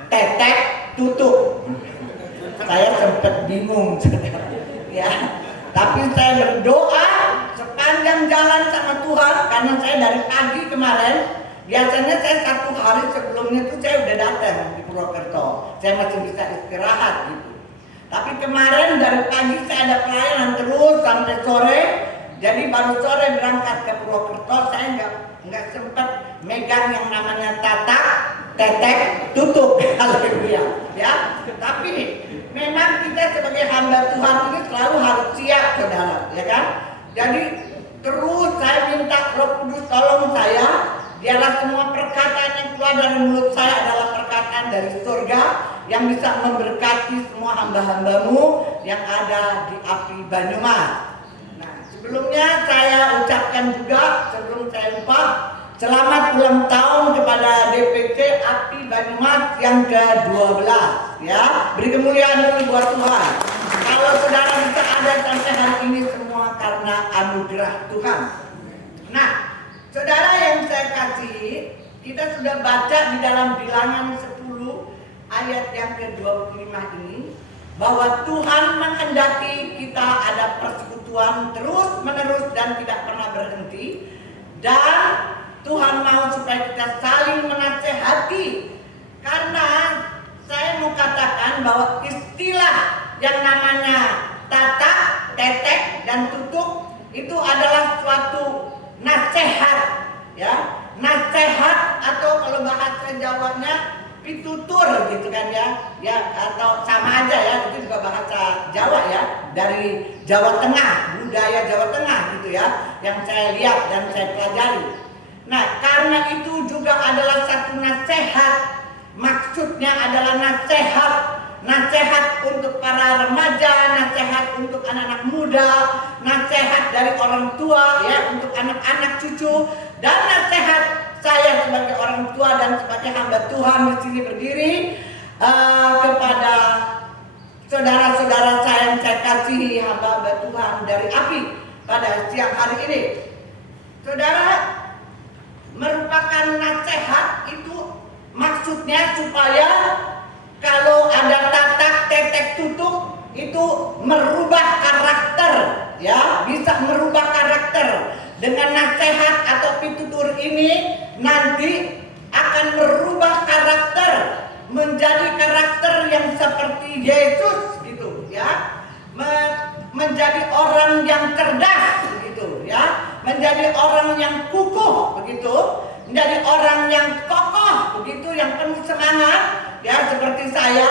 tetek, tutup? Saya sempat bingung ya, tapi saya berdoa sepanjang jalan sama Tuhan, karena saya dari pagi kemarin, biasanya saya 1 hari sebelumnya itu saya udah datang di Purwokerto, saya masih bisa istirahat gitu. Tapi kemarin dari pagi saya ada pelayanan terus sampai sore, jadi baru sore berangkat ke Purwokerto. Saya nggak sempat megang yang namanya tatak, tetek, tutup, haleluya ya. Tapi memang kita sebagai hamba Tuhan ini selalu harus siap, saudara, ya kan? Jadi terus saya minta Roh Kudus tolong saya, biarlah semua perkataan yang keluar dari mulut saya adalah perkataan dari surga yang bisa memberkati semua hamba-hambamu yang ada di API Banyumas. Nah, sebelumnya saya ucapkan juga, sebelum saya lupa, selamat ulang tahun kepada DPC API Banyumas yang ke-12, ya. Beri kemuliaan dulu buat Tuhan. Kalau saudara bisa ada sampai hari ini semua karena anugerah Tuhan. Nah, saudara yang saya kasih, kita sudah baca di dalam Bilangan 10 ayat yang ke-25 ini, bahwa Tuhan menghendaki kita ada persekutuan terus menerus dan tidak pernah berhenti, dan Tuhan mau supaya kita saling menasehati. Karena saya mau katakan bahwa istilah yang namanya tatak, tetek, dan tutuk itu adalah suatu nasihat, ya, nasihat, atau kalau bahasa Jawanya pitutur gitu kan, ya atau sama aja ya, itu juga bahasa Jawa ya, dari Jawa Tengah, budaya Jawa Tengah gitu ya, yang saya lihat dan saya pelajari. Nah, karena itu juga adalah satu nasihat, maksudnya adalah nasihat untuk para remaja, nasihat untuk anak-anak muda, nasihat dari orang tua ya untuk anak-anak cucu, dan nasihat saya sebagai orang tua dan sebagai hamba Tuhan di sini berdiri kepada saudara-saudara saya yang saya kasihi, hamba-hamba Tuhan dari API pada siang hari ini. Saudara, merupakan nasihat itu maksudnya supaya kalau ada tatak, tetek, tutuk itu merubah karakter, ya, bisa merubah karakter. Dengan nasihat atau pitutur ini nanti akan merubah karakter menjadi karakter yang seperti Yesus gitu, ya. Menjadi orang yang cerdas begitu, ya. Menjadi orang yang kukuh begitu, menjadi orang yang kokoh begitu, yang penuh semangat. Ya, seperti saya,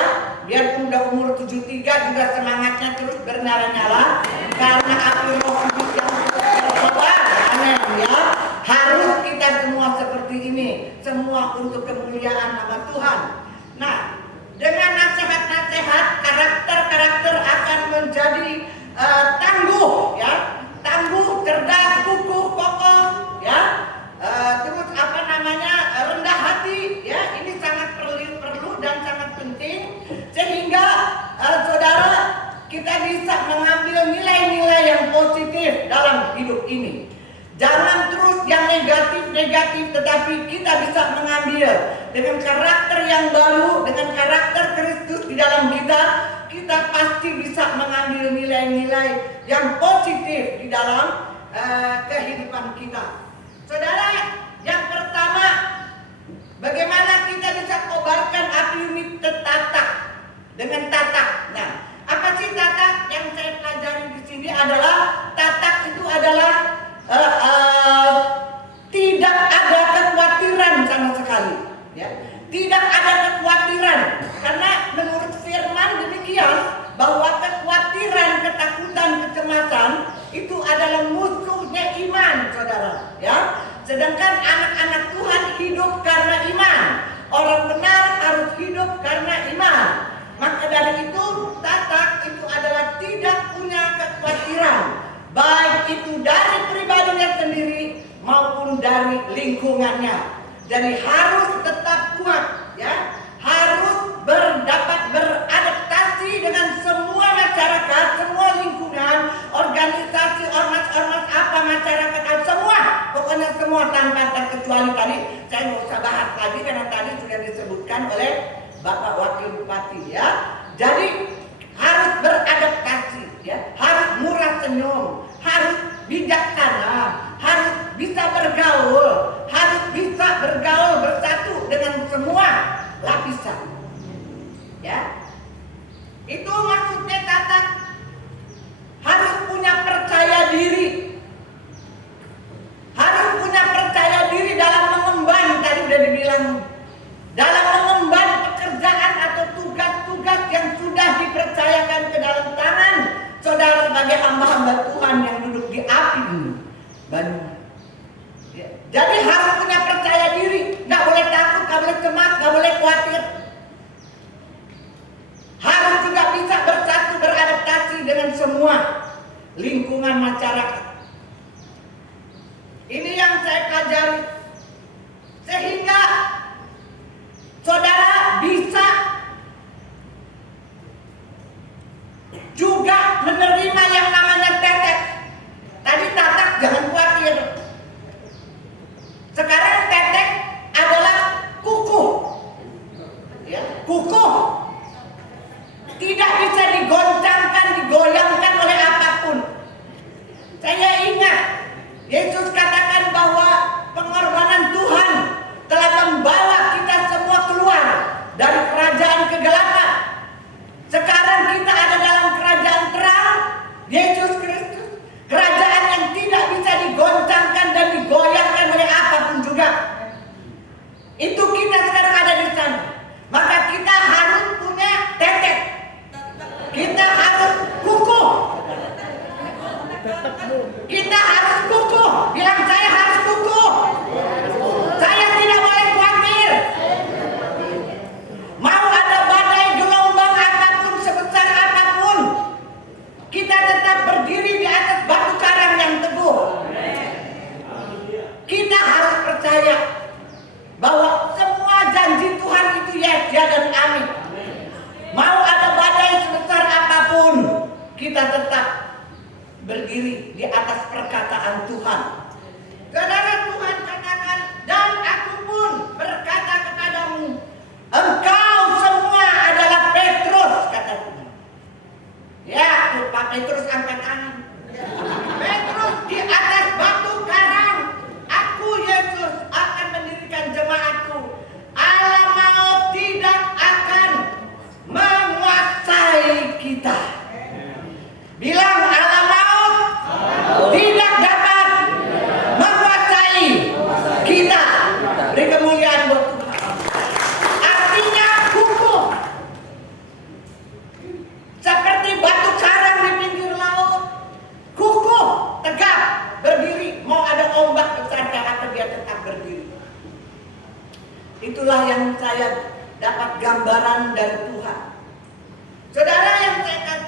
biarpun udah umur 73 juga semangatnya terus bernyala-nyala karena api Roh Kudus yang berkobar. Amin, ya. Harus kita semua seperti ini, semua untuk kemuliaan nama Tuhan. Nah, dengan nasihat-nasihat, karakter-karakter akan menjadi tangguh, ya, tangguh, cerdas, kukuh, kokoh, ya. Terus rendah hati, ya, ini sangat perlu dan sangat penting sehingga saudara kita bisa mengambil nilai-nilai yang positif dalam hidup ini. Jangan terus yang negatif-negatif, tetapi kita bisa mengambil dengan karakter yang baru, dengan karakter Kristus di dalam kita pasti bisa mengambil nilai-nilai yang positif di dalam kehidupan kita. Saudara, yang pertama, bagaimana kita bisa kobarkan api unit tatak dengan tatak. Nah, apa sih tatak? Yang saya pelajari di sini adalah tatak itu adalah tidak ada kekhawatiran sama sekali, ya. Tidak ada kekhawatiran, karena menurut firman demikian bahwa kekhawatiran, ketakutan, kecemasan itu adalah musuhnya iman, saudara, ya. Sedangkan anak-anak Tuhan hidup karena iman. Orang benar harus hidup karena iman. Maka dari itu, tatak itu adalah tidak punya kekhawatiran, baik itu dari pribadinya sendiri maupun dari lingkungannya. Jadi harus tetap kuat, ya. Harus dapat beradaptasi dengan semua masyarakat, semua lingkungan, organisasi, ormas-ormas apa, masyarakat, semua. Pokoknya semua tanpa terkecuali. Tadi saya nggak usah bahas lagi karena tadi sudah disebutkan oleh Bapak Wakil Bupati, ya. Jadi harus beradaptasi, ya. Harus murah senyum, harus bijaksana, harus bisa bergaul, harus bisa bergaul bersatu dengan semua lapisan, ya. Itu maksudnya tatak. Harus punya percaya diri. Harus punya percaya diri dalam mengemban, tadi udah dibilang, dalam mengemban pekerjaan atau tugas-tugas yang sudah dipercayakan semua lingkungan masyarakat. Ini yang saya pelajari, sehingga saudara bisa juga menerima yang namanya tetek. Tadi tatak jangan khawatir. Sekarang tetek adalah kuku. Ya, kuku tidak bisa digoncangkan, digoyangkan oleh apapun. Saya ingat Yesus katakan bahwa pengorbanan Tuhan telah membawa kita semua keluar dari kerajaan kegelapan. Sekarang kita ada dalam kerajaan terang, Yesus Kristus, kerajaan yang tidak bisa digoncangkan dan digoyahkan oleh apapun juga. Itu kita sekarang ada di sana. Maka kita harus punya tetek. Kita harus kuku. Kita harus kuku. Bilang saya harus kuku. Saya tidak boleh khawatir. Mau ada badai gelombang apapun, sebesar apapun, kita tetap berdiri di atas batu karang yang teguh. Kita harus percaya bahwa semua janji Tuhan itu yes, ya dan amin. Mau ada badai sebesar apapun, kita tetap berdiri di atas perkataan Tuhan. Saudara, Tuhan katakan, dan aku pun berkata kepadamu, engkau semua adalah Petrus, kata Tuhan. Ya, tuh Pak Petrus angkat tangan. Petrus di atas batu karang, aku Yesus akan mendirikan jemaatku. Allah maut tidak akan menguasai kita. Bilang Allah maut tidak dapat menguasai kita. Beri kemuliaan buat Tuhan. Artinya hukum seperti batu karang di pinggir laut, kukuh, tegap, berdiri. Mau ada ombak besar atau dia tetap berdiri. Itulah yang saya dapat gambaran dari Tuhan. Saudara yang saya katakan,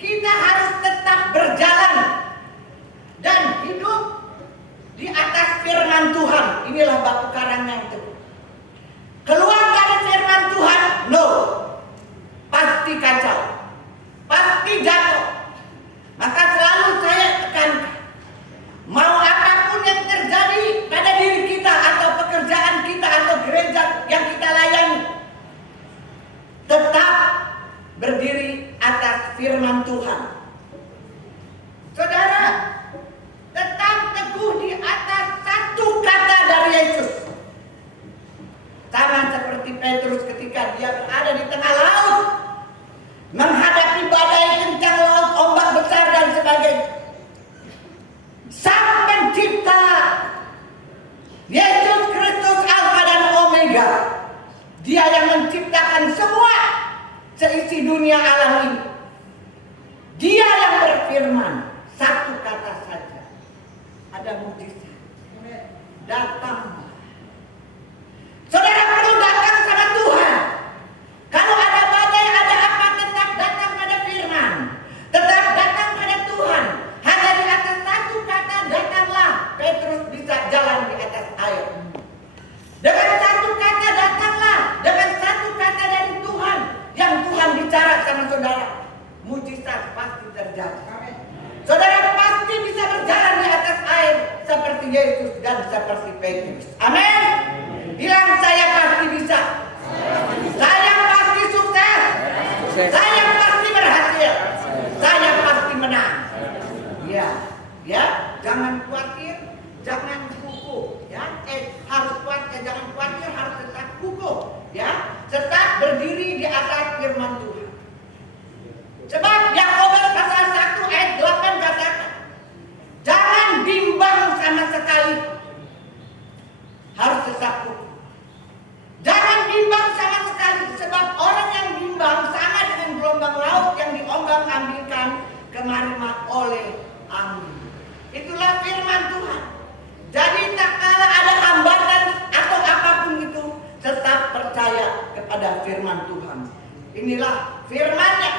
kita harus tetap berjalan dan hidup di atas firman Tuhan. Inilah batu karang yang teguh. Keluar dari firman Tuhan, no, pasti kacau, pasti jatuh. Maka selalu saya tekankan, mau apapun yang terjadi pada diri kita atau pekerjaan kita atau gereja yang kita layani, tetap berdiri atas firman Tuhan. Saudara, tetap teguh di atas satu kata dari Yesus. Sama seperti Petrus ketika dia berada di tengah laut, menghadapi badai kencang laut, ombak besar dan sebagainya. Sang pencipta, Yesus Kristus Alfa dan Omega, dia yang menciptakan semua seisi dunia alam ini. Dia yang berfirman, satu kata saja, ada mujizat. Datang. Saudara perlu datang sama Tuhan. Kalau ada badai, ada apa, tetap datang pada firman. Tetap datang pada Tuhan. Hanya di atas satu kata, datanglah. Petrus bisa jalan di atas air. Dengan satu kata datanglah. Dengan satu kata dari Tuhan, yang Tuhan bicara sama saudara, mujizat pasti terjadi. Saudara pasti bisa berjalan di atas air seperti Yesus dan seperti Petrus. Amin. Bilang saya pasti bisa. Saya pasti sukses. Saya pasti berhasil. Saya pasti menang. Ya, ya, jangan khawatir, jangan kuku, ya. Harus kuat, jangan khawatir, harus tetap kuku, ya. Tetap berdiri di atas firman Tuhan. Sebab Yakobus pasal 1 ayat 8 katakan, jangan bimbang sama sekali. Harus tetap kuku. Jangan bimbang sama sekali, sebab orang yang bimbang sama dengan gelombang laut yang diombang-ambingkan kemari oleh angin. Itulah firman Tuhan. Jadi tak kala ada hambatan atau apapun itu, tetap percaya kepada firman Tuhan. Inilah firman-Nya.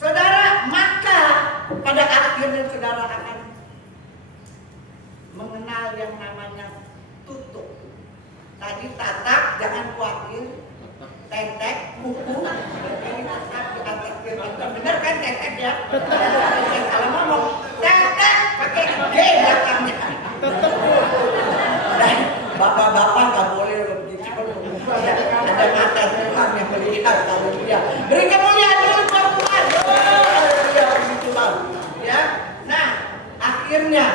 Saudara, maka pada akhirnya saudara akan mengenal yang namanya tutup. Tadi tatak, jangan khawatir. Tetek, kuku, berdiri tetap di atas firman. Benar kan tetek ya? Kalau ngomong tetek pakai G belakangnya. Dan bapak-bapak nggak boleh begitu. Ada mata Tuhan yang melihat kalau dia beri kemuliaan dulu buat Tuhan. Ya begitu bang. Ya, nah akhirnya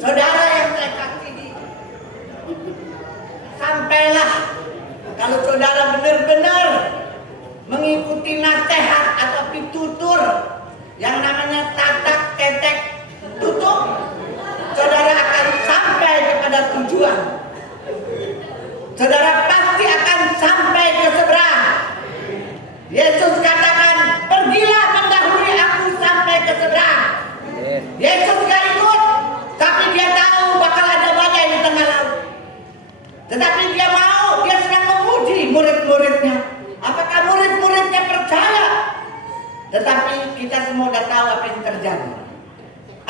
saudara yang saya kasihi, sampailah kalau saudara benar-benar mengikuti nasihat atau pitutur yang namanya tatak, tetek, tutup, saudara akan sampai kepada tujuan. Saudara pasti akan sampai ke seberang. Yesus katakan, pergilah mendahului aku sampai ke seberang. Yesus gak ikut, tapi dia tahu bakal ada badai di tengah laut. Tetapi dia mau, dia sedang menguji murid-muridnya. Apakah murid-muridnya percaya? Tetapi kita semua sudah tahu apa yang terjadi.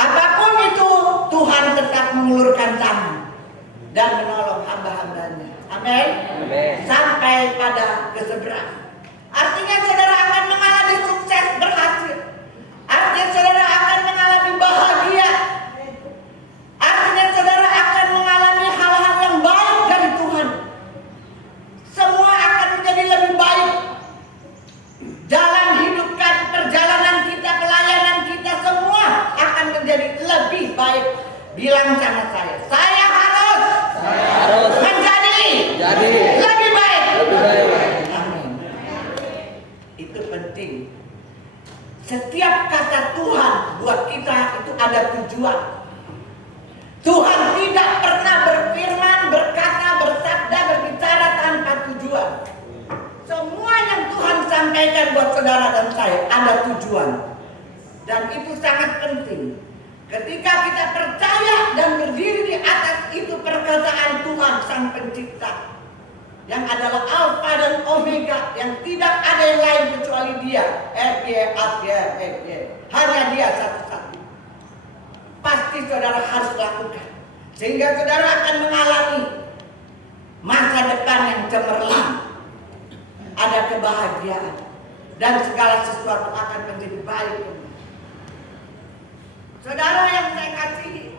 Apapun itu, Tuhan tetap mengulurkan tangan dan menolong hamba-hambanya. Amin. Sampai pada keseberang. Artinya saudara akan mengalami sukses, berhasil. Artinya saudara akan mengalami bahagia. Artinya saudara akan mengalami hal-hal yang baik dari Tuhan. Semua akan menjadi lebih baik. Jalan hidup kan, perjalanan kita, pelayanan kita, semua akan menjadi lebih baik. Bilang sama saya harus menjadi lebih baik. Amin. Itu penting. Setiap kata Tuhan buat kita itu ada tujuan. Tuhan tidak pernah berfirman, berkata, bersabda, berbicara tanpa tujuan. Semua yang Tuhan sampaikan buat saudara dan saya ada tujuan. Dan itu sangat penting. Ketika kita percaya dan berdiri di atas itu perkataan Tuhan Sang Pencipta, yang adalah Alfa dan Omega, yang tidak ada yang lain kecuali Dia, hanya Dia satu-satu. Pasti saudara harus lakukan, sehingga saudara akan mengalami masa depan yang cemerlang, ada kebahagiaan, dan segala sesuatu akan menjadi baik. Saudara yang saya kasihi,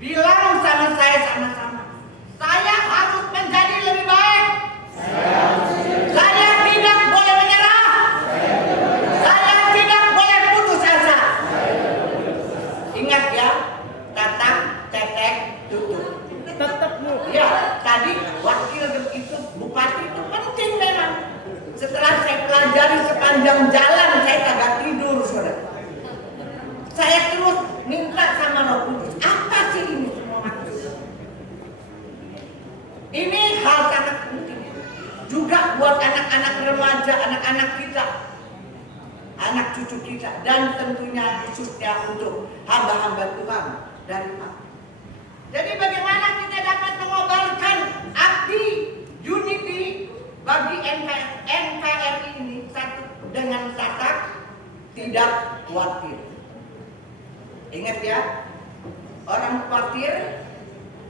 bilang sama saya sama-sama, saya harus menjadi lebih baik. Saya tidak boleh menyerah. Saya tidak boleh putus asa. Ingat ya, tatak, tetek, tutup. Tetap Ya, tadi wakil itu, bupati itu penting memang. Setelah saya pelajari sepanjang jalan, saya kagak tidur, saudara. Saya terus minta sama Roh Kudus, apa sih ini semua maksud? Ini hal sangat penting juga buat anak-anak remaja, anak-anak kita, anak cucu kita, dan tentunya khususnya untuk hamba-hamba Tuhan dari Pak. Jadi bagaimana kita dapat mengobarkan api unity bagi NKRI ini satu dengan tatak, tidak khawatir. Ingat ya, orang khawatir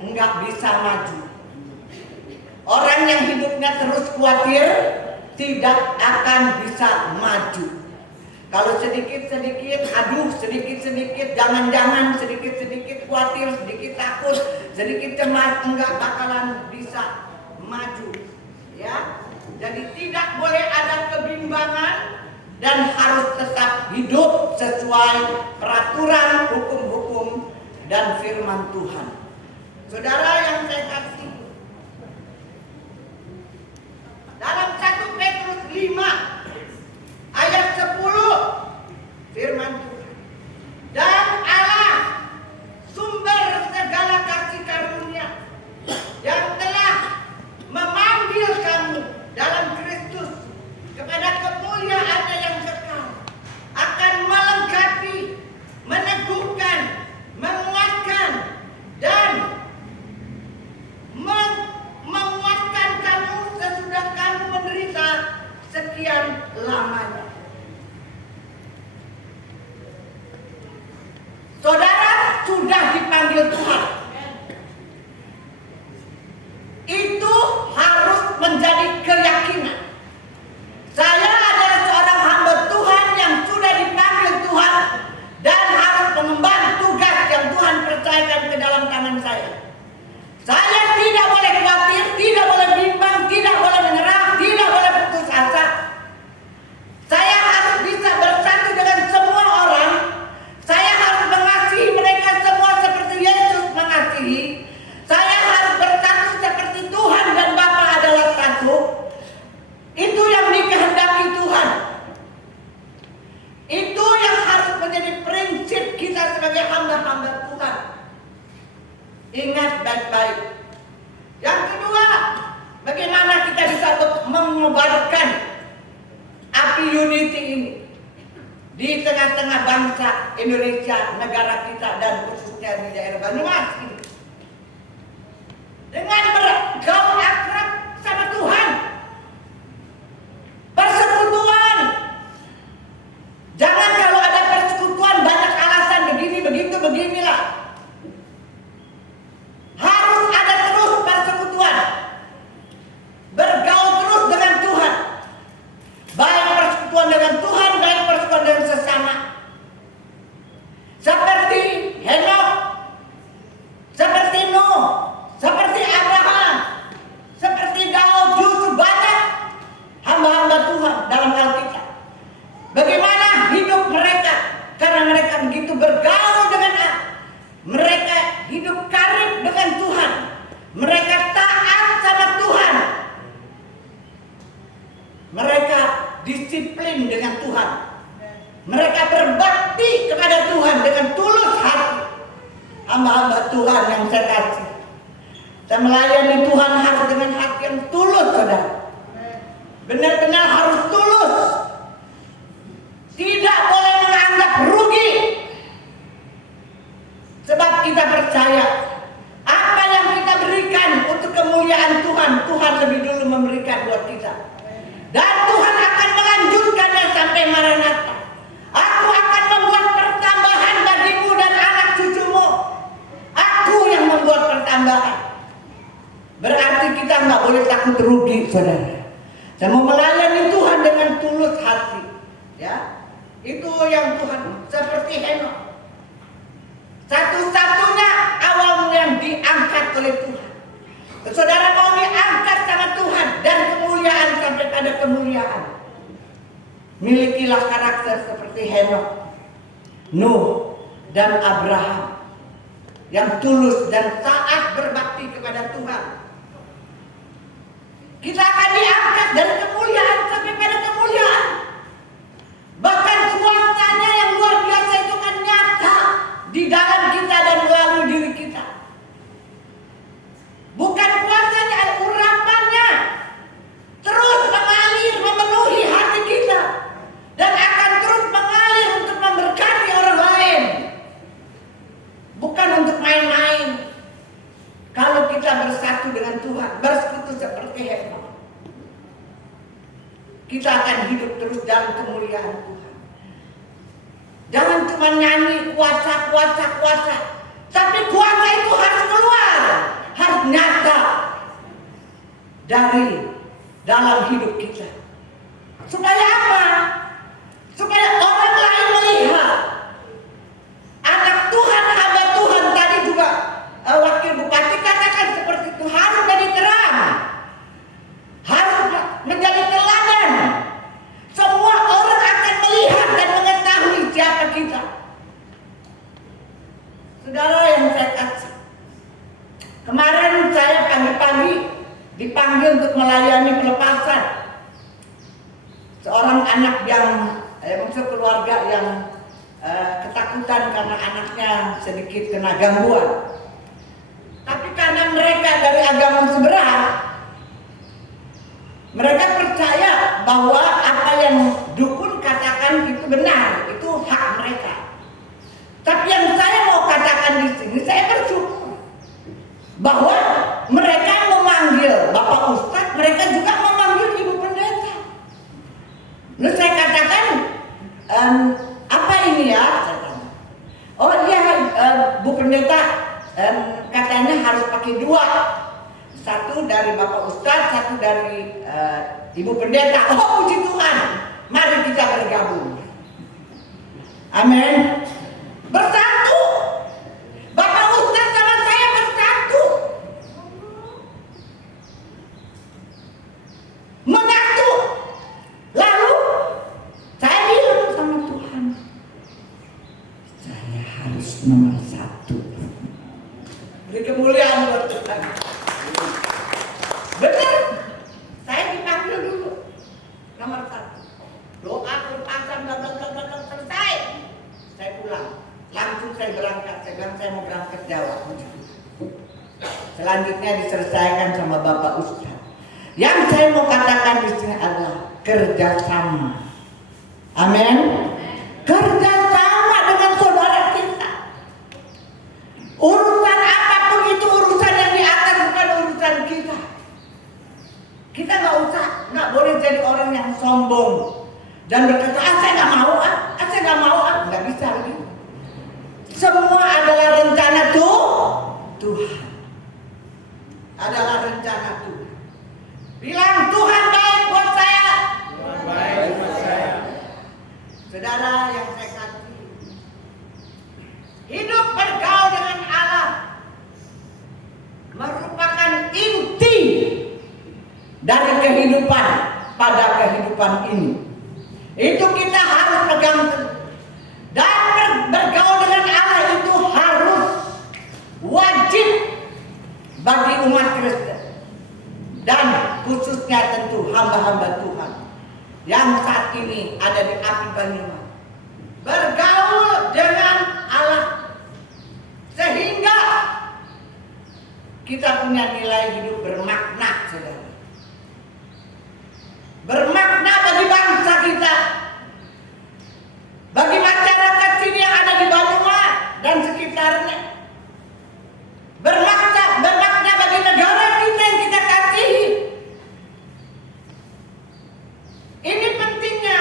enggak bisa maju. Orang yang hidupnya terus khawatir tidak akan bisa maju. Kalau sedikit-sedikit, aduh, sedikit-sedikit, jangan-jangan, sedikit-sedikit khawatir, sedikit takut, sedikit cemas, enggak bakalan bisa maju. Ya, jadi tidak boleh ada kebimbangan dan harus tetap hidup sesuai peraturan, hukum-hukum, dan firman Tuhan. Saudara yang saya kasih, dalam 1 Petrus 5 ayat 10 firman Tuhan, dan Allah sumber segala kasih karunia yang telah memanggil kamu dalam Kristus kepada kemuliaan yang kekal, akan melengkapi, meneguhkan, menguatkan, dan unity ini di tengah-tengah bangsa Indonesia, negara kita, dan khususnya di daerah Banyumas ini, dengan bergaul akrab sama Tuhan, persekutuan. Jangan kalau ada persekutuan banyak alasan begini, begitu, beginilah. Harus ada terus persekutuan, bergaul terus dengan Tuhan, baik persekutuan dengan Tuhan, baik persekutuan dengan sesama. Seperti Henok, seperti Nuh, seperti Abraham, seperti Daud, Yusuf, banyak hamba-hamba Tuhan dalam Alkitab. Bagaimana hidup mereka? Karena mereka begitu bergaul dengan Allah. Mereka hidup karib dengan Tuhan. Mereka taat sama Tuhan. Mereka disiplin dengan Tuhan. Mereka berbakti kepada Tuhan dengan tulus hati. Hamba-hamba Tuhan yang saya kasih, saya melayani Tuhan harus dengan hati yang tulus, saudara. Benar-benar harus tulus. Tidak boleh menganggap rugi. Sebab kita percaya apa yang kita berikan untuk kemuliaan Tuhan, Tuhan lebih dulu memberikan buat kita. Dan Tuhan akan melanjutkannya sampai Maranatha. Aku akan membuat pertambahan bagimu dan anak cucumu. Aku yang membuat pertambahan. Berarti kita nggak boleh takut rugi, saudara. Saya mau melayani Tuhan dengan tulus hati, ya. Itu yang Tuhan, seperti Henok, satu-satunya awal yang diangkat oleh Tuhan. Saudara mau diangkat sama Tuhan dari kemuliaan sampai pada kemuliaan, milikilah karakter seperti Henok, Nuh, dan Abraham yang tulus dan taat berbakti kepada Tuhan. Kita akan diangkat dari kemuliaan sampai pada kemuliaan. Bahkan kuasanya yang luar biasa itu kan nyata di dalam kita dan melalui diri kita. Bukan kuasanya, urapannya terus mengalir memenuhi hati kita dan akan terus mengalir untuk memberkati orang lain. Bukan untuk main-main. Kalau kita bersatu dengan Tuhan, bersekutu seperti Henok, kita akan hidup terus dalam kemuliaan Tuhan. Jangan cuma nyanyi kuasa, tapi kuasa itu harus keluar, harus nyata dari dalam hidup kita. Supaya apa? Supaya orang lain melihat anak Tuhan, hamba Tuhan. Tadi juga Wakil Bupati katakan seperti itu, harus jadi terang, harus menjadi teladan. Semua orang akan melihat dan mengetahui siapa kita. Saudara yang saya kasih, kemarin saya pagi-pagi dipanggil untuk melayani pelepasan seorang anak yang maksud keluarga yang ketakutan karena anaknya sedikit kena gangguan. Tapi karena mereka dari agama seberang, mereka percaya bahwa apa yang dukun katakan itu benar, itu hak mereka. Tapi yang saya mau katakan di sini, saya bersyukur bahwa mereka memanggil Bapak Ustadz, mereka juga memanggil Ibu Pendeta. Lalu saya katakan, apa ini ya? Oh iya, Bu Pendeta, katanya harus pakai dua. Satu dari Bapak Ustadz, satu dari Ibu Pendeta. Oh puji Tuhan, mari kita bergabung. Amin. Bersatu. Bapak Ustadz sama saya bersatu. Menyatu. Lalu saya bilang sama Tuhan, saya harus nomor satu. Beri kemuliaan buat Tuhan. Benar, saya dipanggil dulu nomor satu. Doa pelepasan selesai, saya pulang. Langsung saya berangkat. Saya bilang saya mau berangkat Jawa. Selanjutnya diselesaikan sama Bapak Ustadz. Yang saya mau katakan di sini adalah kerjasama. Amin. Kerja sama dengan saudara kita. Urusan apapun itu urusan yang di atas, bukan urusan kita. Kita nggak boleh jadi orang yang sombong dan berkata, saya nggak mau, saya nggak mau, nggak bisa begitu. Semua adalah rencana Tuhan. Adalah rencana Tuhan. Bilang, Tuhan baik buat saya. Tuhan baik buat saya. Saudara yang saya kasihi, hidup bergaul dengan Allah merupakan inti dari kehidupan pada kehidupan ini. Itu kita harus pegang teguh. Dan bergaul dengan Allah itu harus wajib bagi umat Kristen, dan khususnya tentu hamba-hamba Tuhan yang saat ini ada di api Banyumas. Bergaul dengan Allah sehingga kita punya nilai hidup bermakna, saudara. Bermakna bagi bangsa kita, bagi masyarakat sini yang ada di Banyumas dan sekitarnya. Bermakna bagi negara kita yang kita kasihi. Ini pentingnya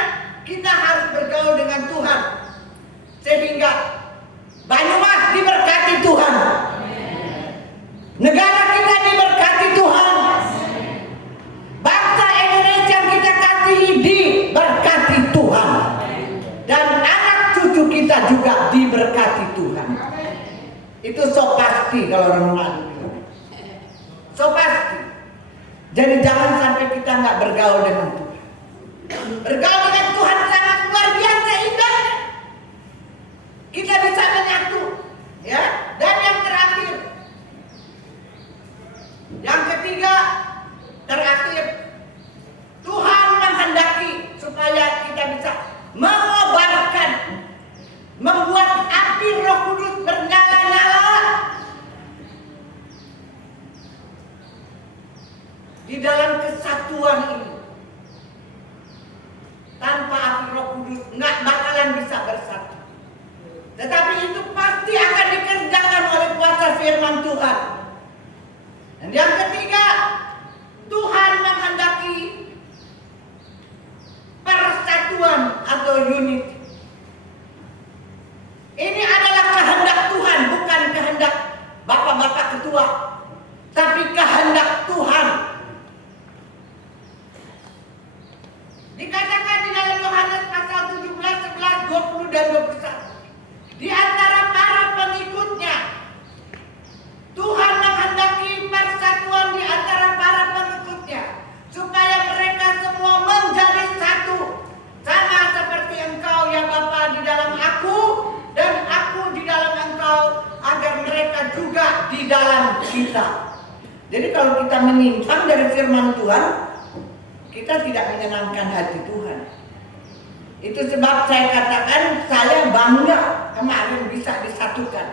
kita harus bergaul dengan Tuhan sehingga Banyumas diberkati Tuhan. Negara kita diberkati Tuhan. Bangsa Indonesia yang kita kasihi diberkati Tuhan. Dan anak cucu kita juga diberkati Tuhan. Itu so pasti kalau orang Melayu bilang. So pasti. Jadi jangan sampai kita nggak bergaul dengan Tuhan. Bergaul dengan Tuhan sangat luar biasa indahnya. Kita bisa menyatu, ya. Dan yang terakhir, yang ketiga, terakhir, Tuhan menghendaki supaya kita bisa mengobarkan, membuat api Roh Kudus bernyala-nyala di dalam kesatuan ini. Tanpa api Roh Kudus nggak bakalan bisa bersatu. Tetapi itu pasti akan dikerjakan oleh kuasa firman Tuhan. Dan yang ketiga, Tuhan menghendaki persatuan atau unity. Ini adalah kehendak Tuhan, bukan kehendak bapak-bapak ketua, tapi kehendak Tuhan. Dikatakan di dalam Yohanes pasal 17, 11, 20 dan 21. Di antara para pengikutnya, Tuhan menghendaki persatuan di antara para pengikutnya supaya mereka semua menjadi satu, sama seperti Engkau ya Bapa di dalam aku dan aku di dalam Engkau, agar mereka juga di dalam kita. Jadi kalau kita menyimpang dari firman Tuhan, kita tidak menyenangkan hati Tuhan. Itu sebab saya katakan saya bangga kemarin bisa disatukan.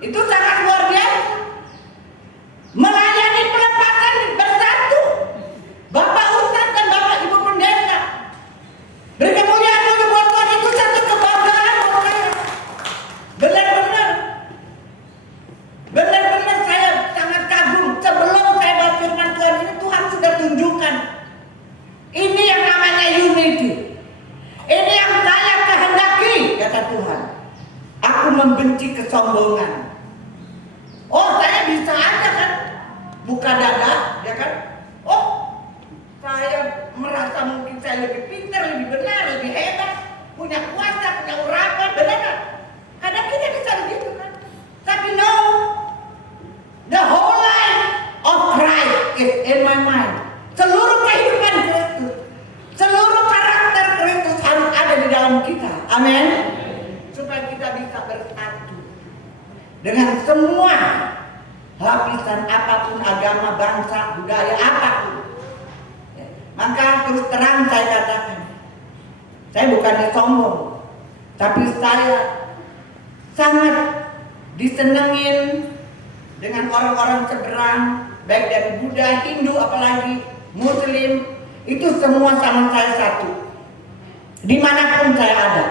Itu sangat luar biasa. Melayani pelepasan bersatu. Bapak Ustaz dan Bapak Ibu Pendeta. Berkemuliaan buat Tuhan itu satu kebanggaan. Benar-benar. Benar-benar saya sangat kagum. Sebelum saya baca firman Tuhan ini, Tuhan sudah tunjukkan. Ini yang namanya unity. Ini yang saya kehendaki, kata Tuhan. Aku membenci kesombongan. Oh, saya bisa aja kan buka dada, ya kan? Oh, saya merasa mungkin saya lebih pintar, lebih benar, lebih hebat, punya kuasa, punya urapan, benar kan? Kadang kita bisa begitu kan? Tapi no, the whole life of Christ is in my mind. Seluruh kehidupan Kristus, seluruh karakter Kristus harus ada di dalam kita. Amin. Supaya kita bisa bersatu dengan semua lapisan apapun, agama, bangsa, budaya, apapun. Maka terus terang saya katakan, saya bukannya sombong, tapi saya sangat disenengin dengan orang-orang seberang, baik dari Buddha, Hindu, apalagi Muslim, itu semua sama saya satu. Dimanapun saya ada,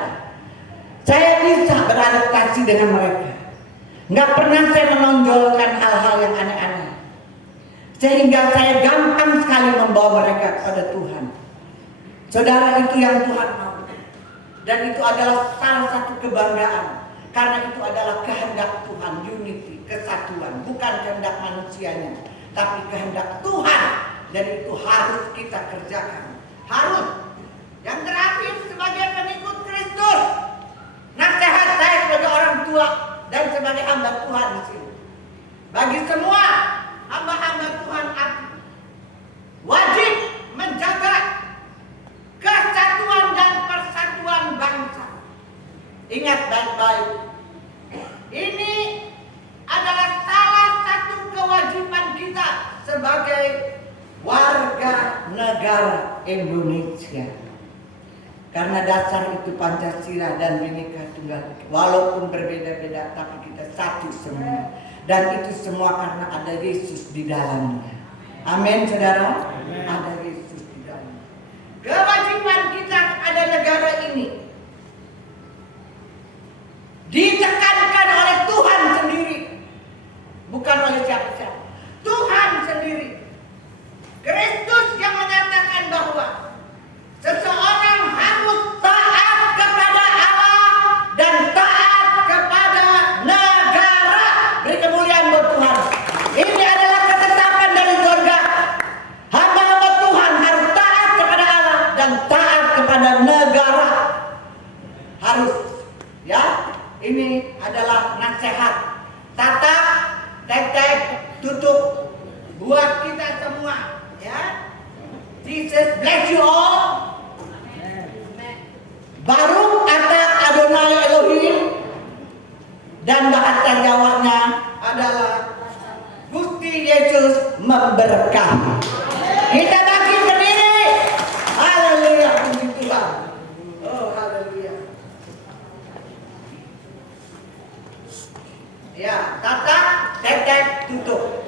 saya bisa beradaptasi dengan mereka. Nggak pernah saya menonjolkan hal-hal yang aneh-aneh, sehingga saya gampang sekali membawa mereka kepada Tuhan. Saudara, itu yang Tuhan mau, dan itu adalah salah satu kebanggaan, karena itu adalah kehendak Tuhan, unity, kesatuan, bukan kehendak manusianya, tapi kehendak Tuhan, dan itu harus kita kerjakan. Harus. Yang terakhir, sebagai pengikut Kristus, nasihat saya sebagai orang tua dan sebagai hamba Tuhan di sini, bagi semua hamba-hamba Tuhan, wajib menjaga kesatuan dan persatuan bangsa. Ingat baik-baik, ini adalah salah satu kewajiban kita sebagai warga negara Indonesia. Karena dasar itu Pancasila dan Bhinneka Tunggal Ika. Walaupun berbeda-beda, tapi kita satu semua. Dan itu semua karena ada Yesus di dalamnya. Amin, saudara. Ada Yesus di dalamnya. Kewajiban kita kepada negara ini ditekankan oleh Tuhan sendiri, bukan oleh siapa-siapa. Tuhan sendiri. Kristus yang menyatakan bahwa seseorang harus taat kepada Allah dan taat kepada negara. Beri kemuliaan buat Tuhan. Ini adalah ketetapan dari surga. Hamba-hamba Tuhan harus taat kepada Allah dan taat kepada negara. Harus. Ya, ini adalah nasihat. Tata, tek-tek, tutup buat kita semua. Ya, Jesus bless you all. Baru kata Adonai Elohim, dan bahasa Jawanya adalah Gusti Yesus memberkati. Kita bangkit berdiri. Haleluya, puji Tuhan. Oh, haleluya. Ya, tata, tek-tek, tutup.